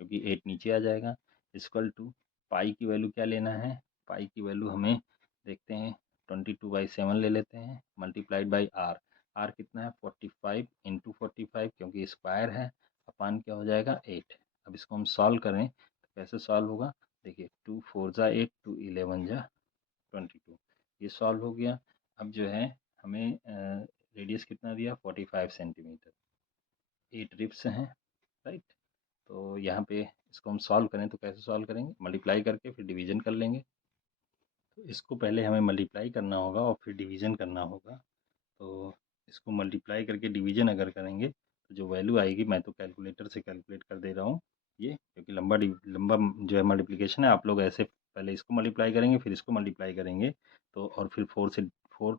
क्योंकि 8 नीचे आ जाएगा, इक्वल टू पाई की वैल्यू क्या लेना है, पाई की वैल्यू हमें देखते हैं 22/7 ले लेते हैं, मल्टीप्लाइड बाई आर। आर कितना है 45 इंटू 45, क्योंकि स्क्वायर है, अपान क्या हो जाएगा 8। अब इसको हम सॉल्व करें तो कैसे सॉल्व होगा, देखिए 2 4 जा 8, 2 11 जा 22, ये सॉल्व हो गया। अब जो है हमें रेडियस कितना दिया 45 सेंटीमीटर, 8 रिब्स हैं, राइट। तो यहाँ पे इसको हम सॉल्व करें तो कैसे सॉल्व करेंगे, मल्टीप्लाई करके फिर डिवीजन कर लेंगे। तो इसको पहले हमें मल्टीप्लाई करना होगा और फिर डिवीजन करना होगा। तो इसको मल्टीप्लाई करके डिवीजन अगर करेंगे तो जो वैल्यू आएगी, मैं तो कैलकुलेटर से कैलकुलेट कर दे रहा हूँ ये, क्योंकि लंबा जो है मल्टीप्लिकेशन है। आप लोग ऐसे पहले इसको मल्टीप्लाई करेंगे फिर इसको मल्टीप्लाई करेंगे, तो और फिर 4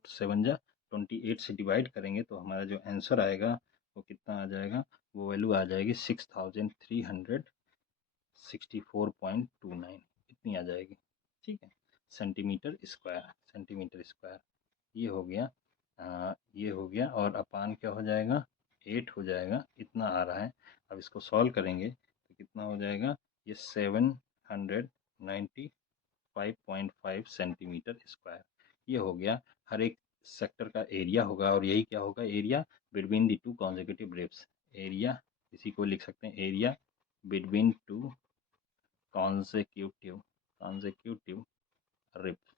7 जा 28 से डिवाइड करेंगे तो हमारा जो आंसर आएगा वो कितना आ जाएगा, वो वैल्यू आ जाएगी 6364.29, इतनी आ जाएगी, ठीक है, सेंटीमीटर स्क्वायर। सेंटीमीटर स्क्वायर ये हो गया, ये हो गया और अपान क्या हो जाएगा 8 हो जाएगा, इतना आ रहा है। अब इसको सॉल्व करेंगे तो कितना हो जाएगा, ये 795.5 सेंटीमीटर स्क्वायर ये हो गया। हर एक सेक्टर का एरिया होगा और यही क्या होगा, area between the two consecutive ribs. Area इसी को लिख सकते हैं, area between two consecutive ribs,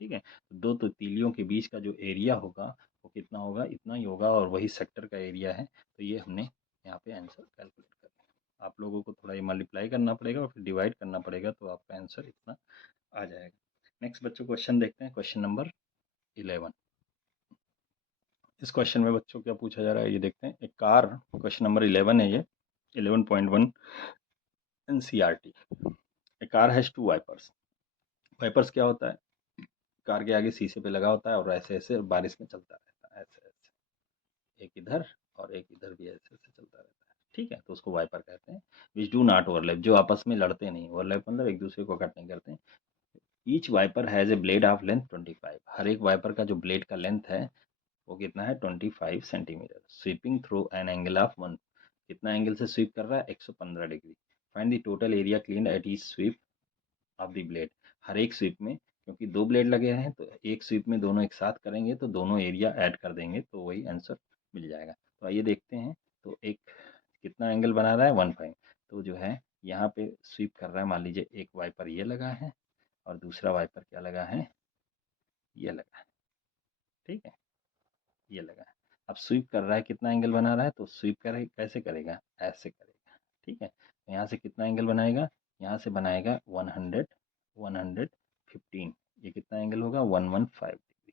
ठीक है। दो तो तीलियों के बीच का जो एरिया होगा वो कितना होगा, इतना ही होगा, और वही सेक्टर का एरिया है। तो ये हमने यहाँ पे आंसर कैलकुलेट कर लिया। आप लोगों को थोड़ा ये मल्टीप्लाई करना पड़ेगा और फिर डिवाइड करना पड़ेगा, तो आपका आंसर इतना आ जाएगा। नेक्स्ट बच्चों क्वेश्चन देखते हैं, क्वेश्चन नंबर 11। इस क्वेश्चन में बच्चों क्या पूछा जा रहा है ये देखते हैं। एक कार, क्वेश्चन नंबर 11 है ये, 11.1 NCERT। A a car has two wipers. Wipers क्या होता है? कार के आगे शीशे पे लगा होता है और ऐसे ऐसे बारिश में चलता रहता है, ऐसे ऐसे, एक इधर और एक इधर भी ऐसे ऐसे चलता रहता है, ठीक है, तो उसको वाइपर कहते हैं। विच डू नॉट ओवरलैप, जो आपस में लड़ते नहीं, ओवरलैप मतलब एक दूसरे को कट नहीं करते। Each wiper has a blade of length 25, हर एक वाइपर का जो ब्लेड का लेंथ है वो कितना है 25 centimetre. Sweeping through an angle of 1, कितना एंगल से स्वीप कर रहा है 115 degree. Find the total area clean at each sweep of the blade, हर एक स्वीप में, क्योंकि दो ब्लेड लगे हैं तो एक स्वीप में दोनों एक साथ करेंगे तो दोनों एरिया ऐड कर देंगे तो वही आंसर मिल जाएगा। तो आइए देखते हैं। तो एक कितना एंगल बना रहा है 15, तो जो है यहाँ पे स्वीप कर रहा है, मान लीजिए एक वाइपर ये लगा है और दूसरा वाइपर क्या लगा है, ये लगा है, ठीक है, ये लगा है। अब स्वीप कर रहा है, कितना एंगल बना रहा है, तो स्वीप करे कैसे करेगा, ऐसे करेगा, ठीक है। तो यहाँ से कितना एंगल बनाएगा, यहाँ से बनाएगा 115, ये कितना एंगल होगा 115 डिग्री,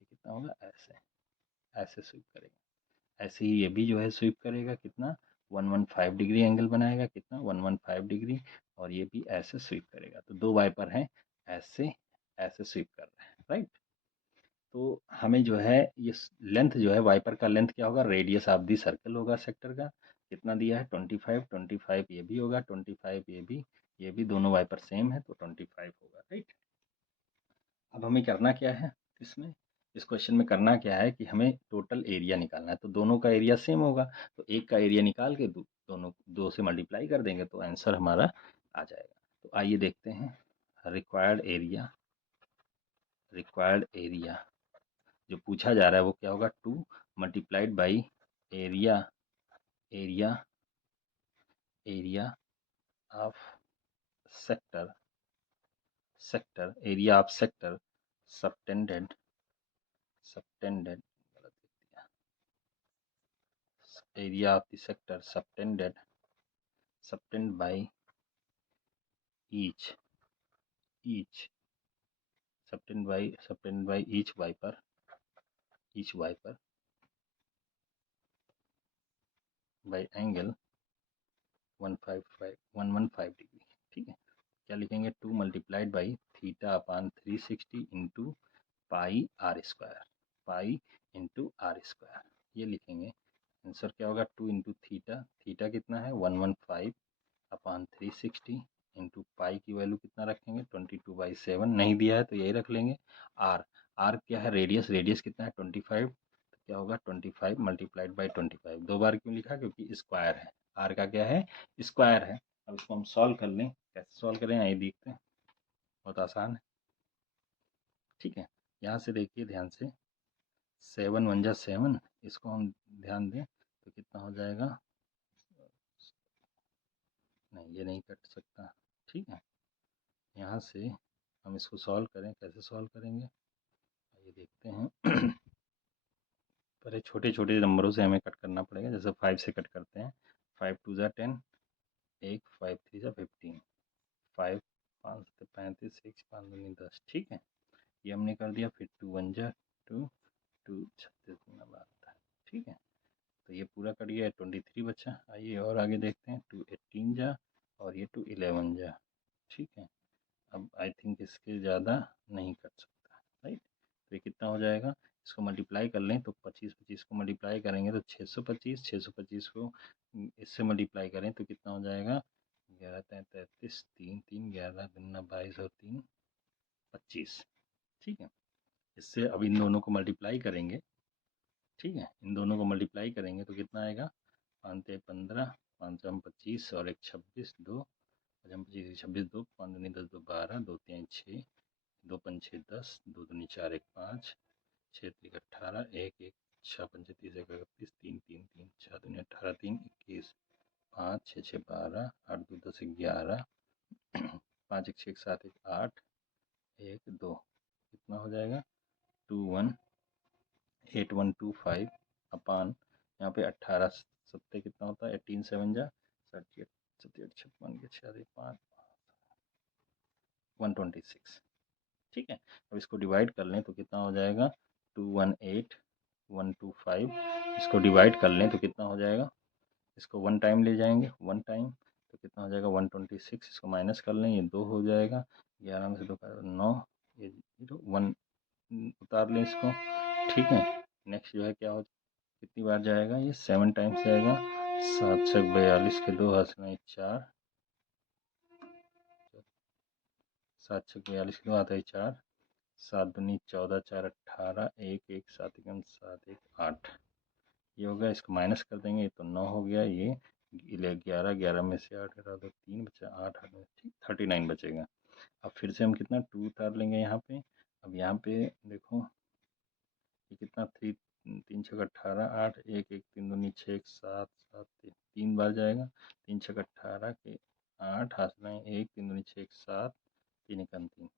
ये कितना होगा ऐसे, ऐसे स्वीप करेगा। ऐसे ही ये भी जो है स्वीप करेगा, कितना 115 डिग्री एंगल बनाएगा, कितना 115 डिग्री, और ये भी ऐसे स्वीप करेगा। तो दो वाइपर हैं ऐसे ऐसे स्वीप कर रहे हैं, राइट। तो हमें जो है ये लेंथ जो है वाइपर का लेंथ क्या होगा, रेडियस ऑफ दी सर्कल होगा सेक्टर का, कितना दिया है 25, 25 ये भी होगा 25, ये भी दोनों वाइपर सेम है तो 25 होगा, राइट। अब हमें करना क्या है इसमें, इस क्वेश्चन में करना क्या है कि हमें टोटल एरिया निकालना है। तो दोनों का एरिया सेम होगा तो एक का एरिया निकाल के दोनों दो से मल्टीप्लाई कर देंगे तो आंसर हमारा आ जाएगा। तो आइए देखते हैं। रिक्वायर्ड एरिया जो पूछा जा रहा है वो क्या होगा, 2 multiplied by area area area of sector area of sector subtended गलत लिख दिया, area of the sector subtend by each subtend by each wiper by angle 115 degree, ठीक है। क्या लिखेंगे, 2 multiplied by theta upon 360 into pi are square, ये लिखेंगे। आंसर क्या होगा, 2 इंटू थीटा कितना है 115 अपान 360 इंटू पाई की वैल्यू कितना रखेंगे 22/7, नहीं दिया है तो यही रख लेंगे। आर क्या है, रेडियस कितना है 25, तो क्या होगा 25 मल्टीप्लाइड बाई 25। दो बार क्यों लिखा, क्योंकि स्क्वायर है, आर का क्या है स्क्वायर है। अब इसको हम सॉल्व कर लें, कैसे सॉल्व करें आइए देखते हैं, बहुत आसान है, ठीक है। यहाँ से देखिए ध्यान से, 7 1 जा 7, इसको हम ध्यान दें तो कितना हो जाएगा, नहीं ये नहीं कट सकता, ठीक है। यहाँ से हम इसको सॉल्व करें, कैसे सॉल्व करेंगे ये देखते हैं। पहले छोटे छोटे नंबरों से हमें कट करना पड़ेगा, जैसे 5 से कट करते हैं, 5 2 जा 10, 1 5 3 जा 15, 5 5 से 35, 6 5 दूनी 10, ठीक है, ये हमने कर दिया। फिर 2 1 जा 2, 2 36 दूना 12, ठीक है। तो ये पूरा कट गया, 23 बचा। आइए और आगे देखते हैं, 2 18 जा और ये 2 11 जा, ठीक है। अब आई थिंक इसके ज़्यादा नहीं कट सकता, राइट। तो ये कितना हो जाएगा, इसको मल्टीप्लाई कर लें तो 25 को मल्टीप्लाई करेंगे तो 625 को इससे मल्टीप्लाई करें तो कितना हो जाएगा, 11 3 33, 3 3 11 दूना 22 और 3 25, ठीक है। इससे अब इन दोनों को मल्टीप्लाई करेंगे, ठीक है, इन दोनों को मल्टीप्लाई करेंगे तो कितना आएगा, 5 15, 5 25 और 1 26, 2 5 25 26, 2 5 दूनी 10 2 12, 2 3 6, 2 5 6 10, 2 दूनी 4 1 5, 6 3 18, 1 1 6 5 30 1 31, 3 3 3 6 दूनी 18, 3 21, 5 6 6 12, 8 2 10 11, 5 1 6 7 1 8, 1 2, कितना हो जाएगा 218125 अपान, यहाँ पे 18 सत्ते कितना होता है 18 7 जा 38 38 56 के 6 5 126, ठीक है। अब इसको डिवाइड कर लें तो कितना हो जाएगा 218125, इसको डिवाइड कर लें तो कितना हो जाएगा, इसको 1 टाइम ले जाएंगे 1 टाइम तो कितना हो जाएगा 126, इसको माइनस कर लें, ये 2 हो जाएगा, 11 में से 2 का 9, ये 0 1 उतार लें इसको, ठीक है। नेक्स्ट जो है क्या हो, कितनी बार जाएगा, ये 7 टाइम्स जाएगा, 7 से 42 के 2 हाथ में 4, 7 से 42 के 2 आता है 4, 7 दूनी 14, 4 18, 1 1 7 एकम 7 1 8, ये हो गया। इसको माइनस कर देंगे, तो 9 हो गया, ये 11, 11 में से 8 घटा दो 3 बचा, 8 8 में ठीक 39 बचेगा। अब फिर से हम कितना 2 उतार लेंगे यहाँ पे। अब यहाँ पे देखो ये कितना 3 3 छक 18, 8 1 1 3 दूनी 6 1 7 7 3 बार जाएगा, 3 छक 18 के 8 हाथ में 1 3 दूनी 6 1 7 3 एकम 3,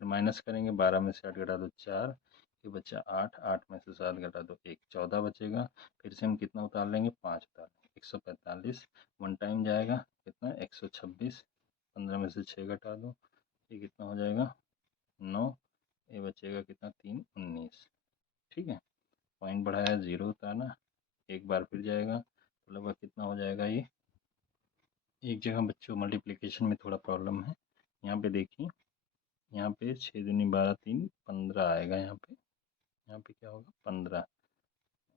फिर माइनस करेंगे, 12 में से 8 घटा दो 4, ये बचा 8, 8 में से 7 घटा दो 1, 14 बचेगा। फिर से हम कितना उतार लेंगे, 5 उतार लेंगे, 145 1 टाइम जाएगा, कितना 126, 15 में से 6 घटा दो, ये कितना हो जाएगा 9, ये बचेगा कितना 3 19, ठीक है। पॉइंट बढ़ाया 0 उतारना, एक बार फिर जाएगा, तो लगभग कितना हो जाएगा, ये एक जगह बच्चों मल्टीप्लिकेशन में थोड़ा प्रॉब्लम है। यहाँ पे देखिए, यहाँ पे 6 दूनी 12 3 15 आएगा, यहाँ पे क्या होगा 15,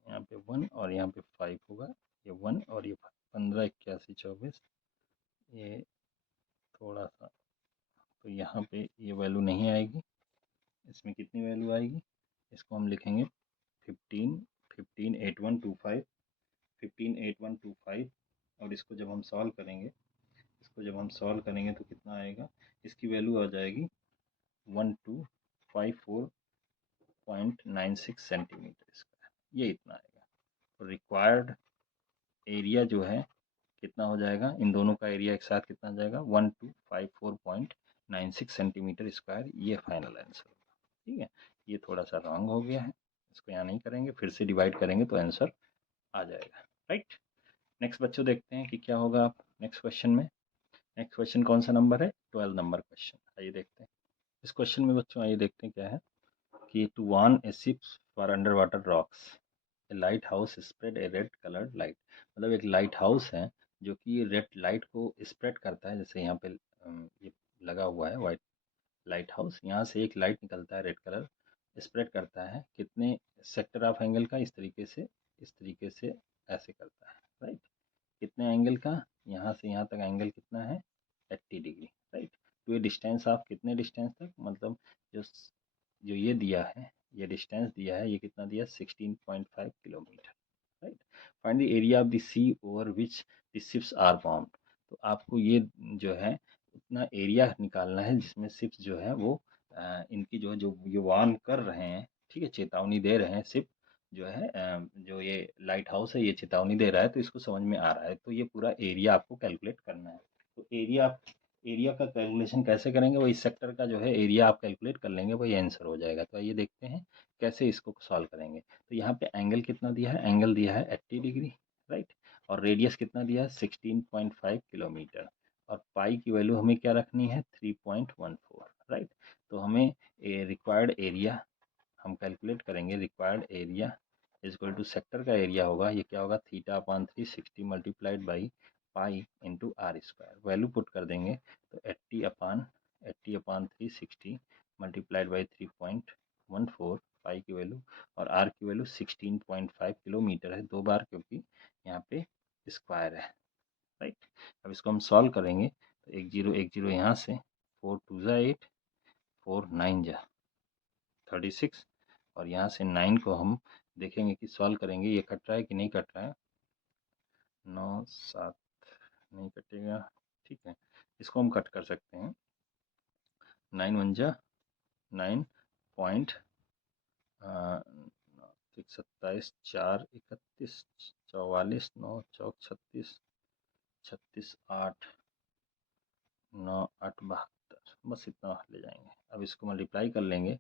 यहाँ पे 1 और यहाँ पे 5 होगा, ये 1 और ये 15 81 24, ये थोड़ा सा, तो यहाँ पे ये वैल्यू नहीं आएगी, इसमें कितनी वैल्यू आएगी, इसको हम लिखेंगे 15 15 8125, 15 8125, और इसको जब हम सॉल्व करेंगे, तो कितना आएगा, इसकी वैल्यू आ जाएगी 1254.96 सेंटीमीटर स्क्वायर, ये इतना आएगा। तो रिक्वायर्ड एरिया जो है कितना हो जाएगा, इन दोनों का एरिया एक साथ कितना आ जाएगा 1254.96 सेंटीमीटर स्क्वायर, ये फाइनल आंसर होगा, ठीक है। ये थोड़ा सा रॉन्ग हो गया है, इसको यहाँ नहीं करेंगे, फिर से डिवाइड करेंगे तो आंसर आ जाएगा, राइट। नेक्स्ट बच्चों देखते हैं कि क्या होगा आप नेक्स्ट क्वेश्चन में। नेक्स्ट क्वेश्चन कौन सा नंबर है, 12 नंबर क्वेश्चन, आइए देखते हैं। इस क्वेश्चन में बच्चों आइए देखते हैं क्या है कि to warn a ship for underwater rocks a lighthouse spread a red coloured light, मतलब एक लाइट हाउस है जो कि रेड लाइट को स्प्रेड करता है, जैसे यहाँ पे ये लगा हुआ है वाइट लाइट हाउस, यहाँ से एक लाइट निकलता है रेड कलर, स्प्रेड करता है कितने सेक्टर ऑफ एंगल का, इस तरीके से ऐसे करता है, राइट। कितने एंगल का, यहाँ से यहाँ तक एंगल कितना है 80 डिग्री, राइट। तो ये डिस्टेंस ऑफ कितने डिस्टेंस तक, मतलब जो जो ये दिया है, ये डिस्टेंस दिया है, ये कितना दिया 16.5 kilometre, right. Find the area of the sea over which the ships are bound, तो आपको ये जो है उतना एरिया निकालना है जिसमें शिप्स जो है वो इनकी जो ये वार्न कर रहे हैं, ठीक है, चेतावनी दे रहे हैं, शिप जो है जो ये लाइट हाउस है ये चेतावनी दे रहा है, तो इसको समझ में आ रहा है, तो ये पूरा एरिया आपको कैलकुलेट करना है। तो एरिया का कैलकुलेशन कैसे करेंगे, वही सेक्टर का जो है एरिया आप कैलकुलेट कर लेंगे, वही आंसर हो जाएगा। तो आइए देखते हैं कैसे इसको सॉल्व करेंगे। तो यहाँ पे एंगल कितना दिया है, एंगल दिया है 80 डिग्री, राइट, और रेडियस कितना दिया है 16.5 किलोमीटर, और पाई की वैल्यू हमें क्या रखनी है 3.14, राइट। तो हमें रिक्वायर्ड एरिया हम कैलकुलेट करेंगे, required area equal to sector का एरिया होगा, ये क्या होगा theta upon 360 multiplied by pi into R square, value put कर देंगे तो 80 अपान 360 मल्टीप्लाइड बाई 3.14 पाई की वैल्यू, और आर की वैल्यू 16.5 किलोमीटर है, 2 बार क्योंकि यहाँ पे स्क्वायर है, राइट। अब इसको हम सॉल्व करेंगे तो 1 0 यहाँ से 4 2 ज़ा 8, 4 9 ज़ा 36, और यहाँ से 9 को हम देखेंगे कि सॉल्व करेंगे ये कट रहा है कि नहीं कट रहा है, 9 7 नहीं कटेगा, ठीक है, इसको हम कट कर सकते हैं, 9 1 जा 9 पॉइंट 27 4 31 44 9 चौक 36 36 8 9 8 72, बस इतना ले जाएंगे। अब इसको मल्टीप्लाई कर लेंगे,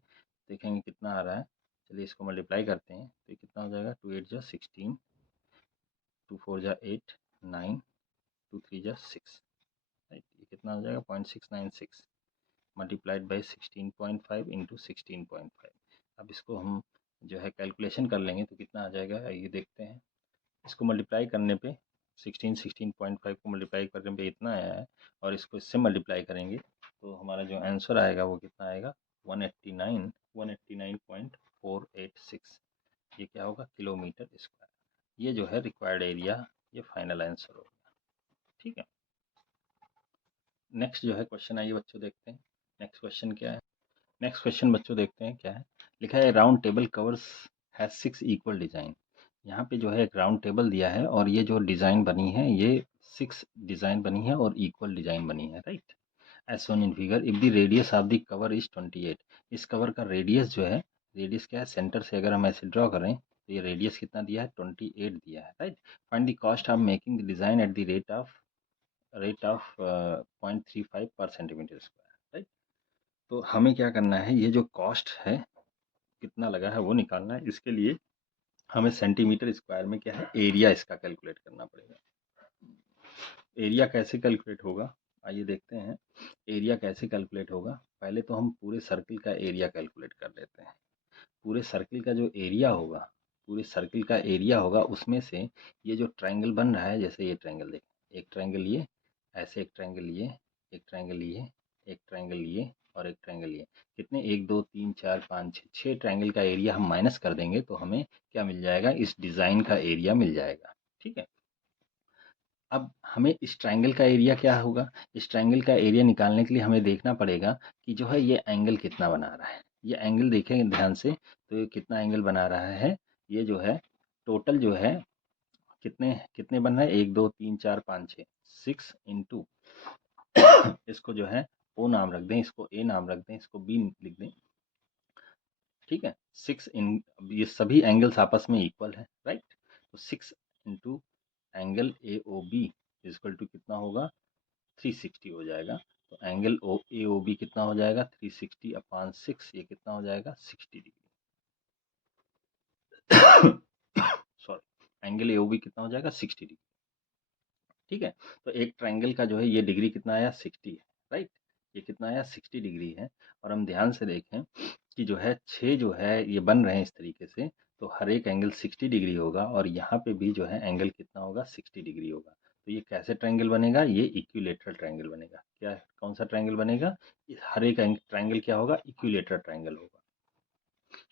देखेंगे कितना आ रहा है, चलिए इसको मल्टीप्लाई करते हैं, तो ये कितना हो जाएगा 2 8 जा 16, 2 4 जा 8 9, 2 3 जा 6, राइट, ये कितना हो जाएगा 0.696 मल्टीप्लाइड बाई 16.5 इंटू 16.5। अब इसको हम जो है कैलकुलेशन कर लेंगे तो कितना आ जाएगा, ये देखते हैं। इसको मल्टीप्लाई करने पे 16.5 को मल्टीप्लाई करने पे इतना आया है, और इसको इससे मल्टीप्लाई करेंगे तो हमारा जो आंसर आएगा वो कितना आएगा, 189.486। ये क्या होगा, किलोमीटर स्क्वायर। ये जो है रिक्वायर्ड एरिया, ये फाइनल आंसर होगा। ठीक है, नेक्स्ट जो है क्वेश्चन, आइए बच्चों देखते हैं नेक्स्ट क्वेश्चन क्या है। नेक्स्ट क्वेश्चन बच्चों देखते हैं क्या है। लिखा है round table covers has 6 equal design. यहाँ पे जो है एक राउंड टेबल दिया है, और ये जो डिजाइन बनी है ये 6 डिजाइन बनी है और इक्वल डिजाइन बनी है, right. As shown in figure, if the radius of the cover is 28, इस कवर का रेडियस जो है, रेडियस क्या है, सेंटर से अगर हम ऐसे ड्रॉ करें तो ये रेडियस कितना दिया है, 28 दिया है, right. Find the cost of making the design at the rate of 0.35 पर सेंटीमीटर स्क्वायर, राइट। तो हमें क्या करना है, ये जो कॉस्ट है कितना लगा है वो निकालना है। इसके लिए हमें सेंटीमीटर स्क्वायर में क्या है, एरिया इसका कैलकुलेट करना पड़ेगा। एरिया कैसे कैलकुलेट होगा, आइए देखते हैं। एरिया कैसे कैलकुलेट होगा, पहले तो हम पूरे सर्किल का एरिया कैलकुलेट कर लेते हैं। पूरे सर्किल का जो एरिया होगा, पूरे सर्किल का एरिया होगा, उसमें से ये जो ट्रायंगल बन रहा है, जैसे ये ट्रायंगल देखें, एक ट्रायंगल ये, ऐसे एक ट्रायंगल ये, एक ट्रायंगल ये, एक ट्रायंगल ये, और एक ट्रायंगल ये, कितने, 1 2 3 4 5 6 ट्रायंगल का एरिया हम माइनस कर देंगे तो हमें क्या मिल जाएगा, इस डिज़ाइन का एरिया मिल जाएगा। ठीक है, अब हमें इस ट्रायंगल का एरिया क्या होगा, इस ट्रायंगल का एरिया निकालने के लिए हमें देखना पड़ेगा कि जो है ये एंगल कितना बना रहा है। ये एंगल देखेंगे ध्यान से, तो ये कितना एंगल बना रहा है, ये जो है टोटल जो है कितने कितने बन रहा है, 1 2 3 4 5 6, 6 इंटू इसको जो है ओ नाम रख दें, इसको ए नाम रख दें, इसको बी लिख दें। ठीक है, 6 इन, ये सभी एंगल्स आपस में इक्वल है, राइट। तो 6 into angle A O B is equal to कितना होगा, 360 हो जाएगा। तो एंगल ओ ए ओ बी कितना हो जाएगा, 360 अपॉन 6, ये कितना हो जाएगा, 60 degree. Sorry, angle A O B कितना हो जाएगा, 60 डिग्री। ठीक है, तो एक ट्रायंगल का जो है ये डिग्री कितना आया, 60 है, राइट। ये कितना आया, 60 डिग्री है। और हम ध्यान से देखें कि जो है 6 जो है ये बन रहे हैं इस तरीके से, तो हर एक एंगल 60 डिग्री होगा, और यहाँ पे भी जो है एंगल कितना होगा, 60 डिग्री होगा। तो ये कैसे ट्रायंगल बनेगा, ये इक्विलेटरल ट्रायंगल बनेगा। क्या, कौन सा ट्रायंगल बनेगा, हर एक ट्रायंगल क्या होगा, इक्विलेटरल ट्रायंगल होगा।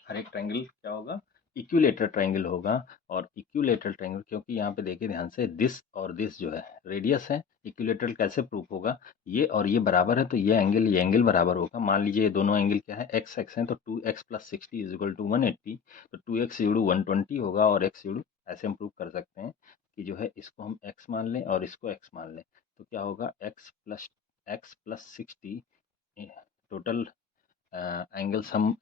हर एक ट्रायंगल क्या होगा, इक्विलेटरल ट्रायंगल होगा। और इक्विलेटरल ट्रायंगल, क्योंकि यहाँ पे देखिए ध्यान से, दिस और दिस जो है रेडियस है, इक्विलेटरल कैसे प्रूफ होगा, ये और ये बराबर है, तो ये एंगल बराबर होगा। मान लीजिए ये दोनों एंगल क्या है, एक्स एक्स है, तो 2x + 60 इज इक्वल टू 180, तो 2x = 120 होगा, और x = ऐसे हम प्रूव कर सकते हैं कि जो है इसको हम x मान लें और इसको x मान लें, तो क्या होगा, x + 60 total angle sum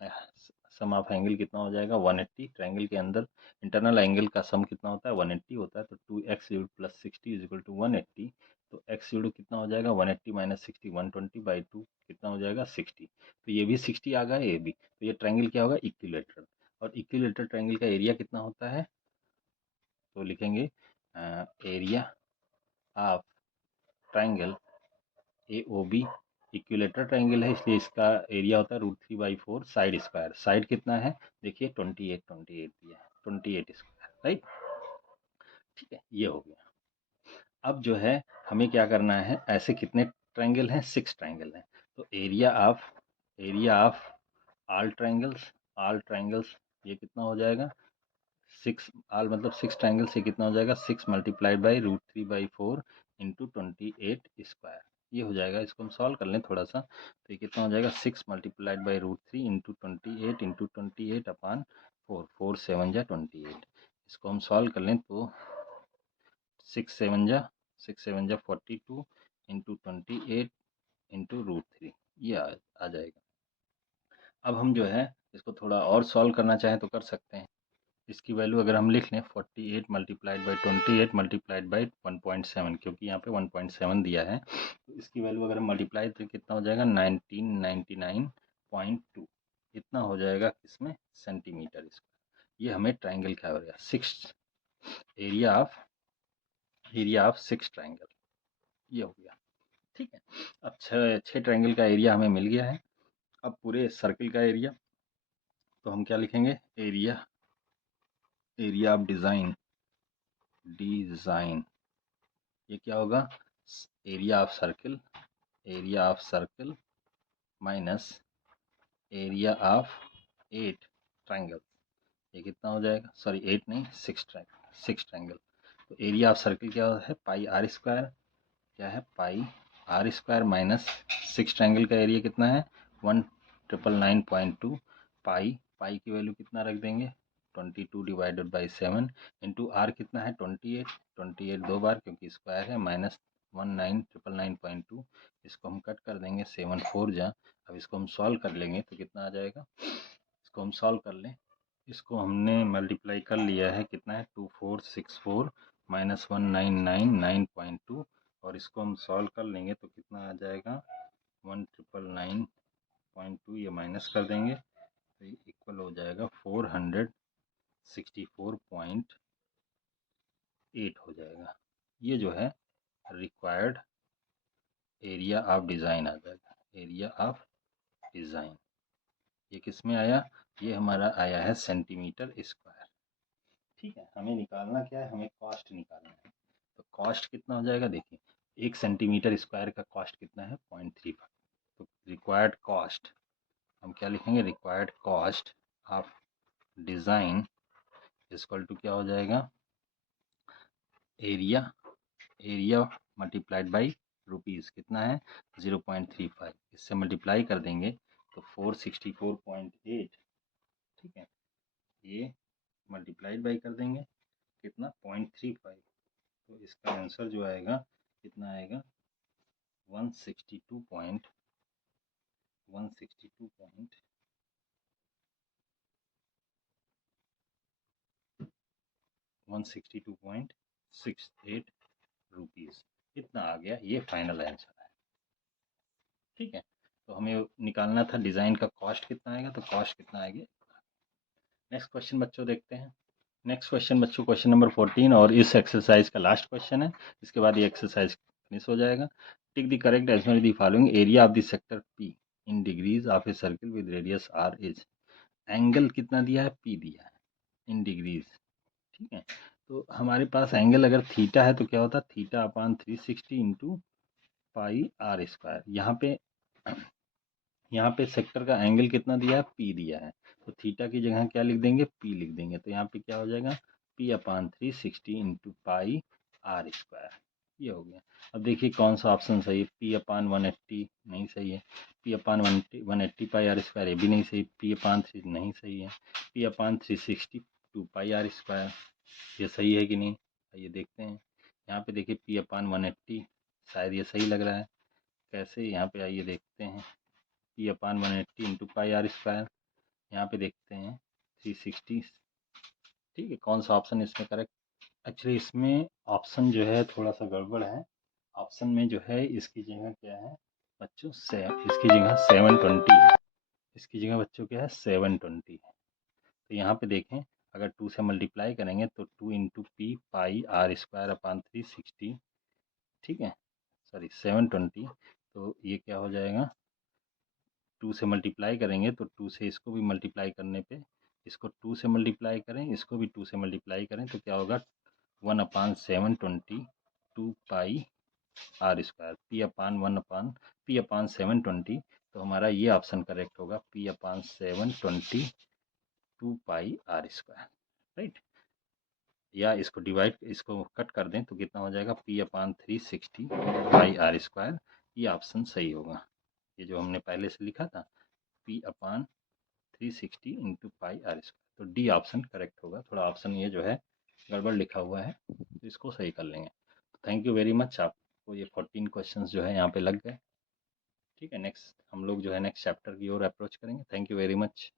of angle कितना हो जाएगा, 180। ट्रायंगल के अंदर इंटरनल एंगल का सम कितना होता है, 180 होता है। तो 2x + 60 इज इक्वल टू 180। तो x कितना हो जाएगा, 180 - 60, 120/2 कितना हो जाएगा, 60। तो ये भी 60 आ गया, ये भी। तो ये ट्रायंगल क्या होगा, इक्विलेटरल। और इक्विलेटरल ट्रायंगल का एरिया कितना होता है, तो लिखेंगे area of triangle A O B, equilateral triangle है इसलिए इसका एरिया होता है √3/4 साइड स्क्वायर। साइड कितना है, देखिए 28 28 दिया है, 28 स्क्वायर, राइट। ठीक है, ये हो गया। अब जो है हमें क्या करना है, ऐसे कितने ट्रायंगल हैं, 6 ट्रायंगल हैं। तो एरिया ऑफ ऑल ट्रायंगल्स ये कितना हो जाएगा, 6 आल मतलब 6 ट्रायंगल से कितना हो जाएगा, 6 मल्टीप्लाइड बाई √3/4 इंटू 28 स्क्वायर। ये हो जाएगा, इसको हम सॉल्व कर लें थोड़ा सा, तो ये कितना हो जाएगा, 6 multiplied by √3 into 28 into 28 upon 4, 4 7 जा 28। इसको हम सॉल्व कर लें तो 6 7 जा 42 इंटू 28 इंटू √3, ये आ जाएगा। अब हम जो है इसको थोड़ा और सॉल्व करना चाहें तो कर सकते हैं। इसकी वैल्यू अगर हम लिख लें, 48 मल्टीप्लाइड बाई 28 मल्टीप्लाइड बाई 1.7, क्योंकि यहाँ पे 1.7 दिया है, तो इसकी वैल्यू अगर हम मल्टीप्लाई तो कितना हो जाएगा, 1999.2 इतना हो जाएगा, किसमें, सेंटीमीटर स्क्वायर। ये हमें ट्रायंगल क्या हो गया, एरिया ऑफ 6 ट्रायंगल, ये हो गया। ठीक है, अब 6 ट्रायंगल का एरिया हमें मिल गया है। अब पूरे सर्किल का एरिया, तो हम क्या लिखेंगे, एरिया ऑफ डिज़ाइन ये क्या होगा, area of circle minus area of 8 triangle. ये कितना हो जाएगा, सॉरी 8 नहीं 6 ट्रायंगल। तो एरिया ऑफ सर्कल क्या है, पाई आर स्क्वायर, क्या है pi are square minus 6 triangle का एरिया कितना है 1999.2। पाई की वैल्यू कितना रख देंगे 22 डिवाइडेड बाई 7 इंटू आर कितना है 28 दो बार क्योंकि स्क्वायर है माइनस 1999.2। इसको हम कट कर देंगे 7 4 जा। अब इसको हम सॉल्व कर लेंगे तो कितना आ जाएगा, इसको हम सॉल्व कर लें, इसको हमने मल्टीप्लाई कर लिया है, कितना है 2464 माइनस 1999.2 और इसको हम सॉल्व कर लेंगे तो कितना आ जाएगा 1999.2, ये माइनस कर देंगे तो ये इक्वल हो जाएगा 464.8 हो जाएगा। ये जो है रिक्वायर्ड एरिया ऑफ डिज़ाइन आ जाएगा, एरिया ऑफ डिज़ाइन। ये किस में आया, ये हमारा आया है सेंटीमीटर स्क्वायर। ठीक है, हमें निकालना क्या है, हमें कॉस्ट निकालना है। तो कॉस्ट कितना हो जाएगा, देखिए 1 सेंटीमीटर स्क्वायर का कॉस्ट कितना है 0.35। तो रिक्वायर्ड कॉस्ट हम क्या लिखेंगे, required cost of design equal to क्या हो जाएगा, एरिया मल्टीप्लाइड बाई रुपीज़ कितना है 0.35। इससे मल्टीप्लाई कर देंगे तो 464.8। ठीक है, ये मल्टीप्लाइड बाई कर देंगे कितना 0.35, तो इसका आंसर जो आएगा कितना आएगा 162.162.68 रुपीज़ इतना आ गया, ये फाइनल आंसर है। ठीक है, तो हमें निकालना था डिज़ाइन का कॉस्ट कितना आएगा, तो कॉस्ट कितना आएगा। नेक्स्ट क्वेश्चन बच्चों देखते हैं। नेक्स्ट क्वेश्चन बच्चों क्वेश्चन नंबर 14 और इस एक्सरसाइज का लास्ट क्वेश्चन है, इसके बाद ये एक्सरसाइज फिनिश हो जाएगा। Tick the correct answer the following, area of the sector P in degrees of a circle with radius R is. Angle कितना दिया है, पी दिया है इन डिग्रीज। ठीक है, तो हमारे पास एंगल अगर थीटा है तो क्या होता है theta upon 360 into pi are square. यहाँ पे सेक्टर का एंगल कितना दिया है, पी दिया है, तो थीटा की जगह क्या लिख देंगे, पी लिख देंगे। तो यहाँ पे क्या हो जाएगा P upon 360 into pi are square, ये हो गया। अब देखिए कौन सा ऑप्शन सही है, पी अपान 180 नहीं सही है, P upon 180 pi are square ये भी नहीं सही, पी अपान 3 नहीं सही है, P upon 360 2 pi are square ये सही है कि नहीं, ये देखते हैं। यहाँ पे देखिए पी अपान 180 शायद ये सही लग रहा है, कैसे, यहाँ पे आइए देखते हैं, P upon 180 into pi are square, यहाँ पे देखते हैं 360। ठीक है, कौन सा ऑप्शन इसमें करेक्ट, एक्चुअली इसमें ऑप्शन जो है थोड़ा सा गड़बड़ है। ऑप्शन में जो है इसकी जगह क्या है बच्चों, इसकी जगह 720 है, इसकी जगह बच्चों क्या है 720 है। तो यहाँ पे देखें अगर 2 से मल्टीप्लाई करेंगे तो 2 into P pi are square upon 360, ठीक है सॉरी 720, तो ये क्या हो जाएगा 2 से मल्टीप्लाई करेंगे तो 2 से इसको भी मल्टीप्लाई करने पे, इसको 2 से मल्टीप्लाई करें इसको भी 2 से मल्टीप्लाई करें तो क्या होगा 1/720 2 pi are square, P upon 720। तो हमारा ये ऑप्शन करेक्ट होगा, P upon 720 2 pi are square, right. या इसको डिवाइड, इसको कट कर दें तो कितना हो जाएगा P upon 360 pi are square, ये ऑप्शन सही होगा। ये जो हमने पहले से लिखा था P upon 360 into pi are square, तो डी ऑप्शन करेक्ट होगा। थोड़ा ऑप्शन ये जो है गड़बड़ लिखा हुआ है तो इसको सही कर लेंगे। थैंक यू वेरी मच, आपको ये 14 क्वेश्चंस जो है यहाँ पे लग गए। ठीक है, नेक्स्ट हम लोग जो है नेक्स्ट चैप्टर की ओर अप्रोच करेंगे। Thank you very much.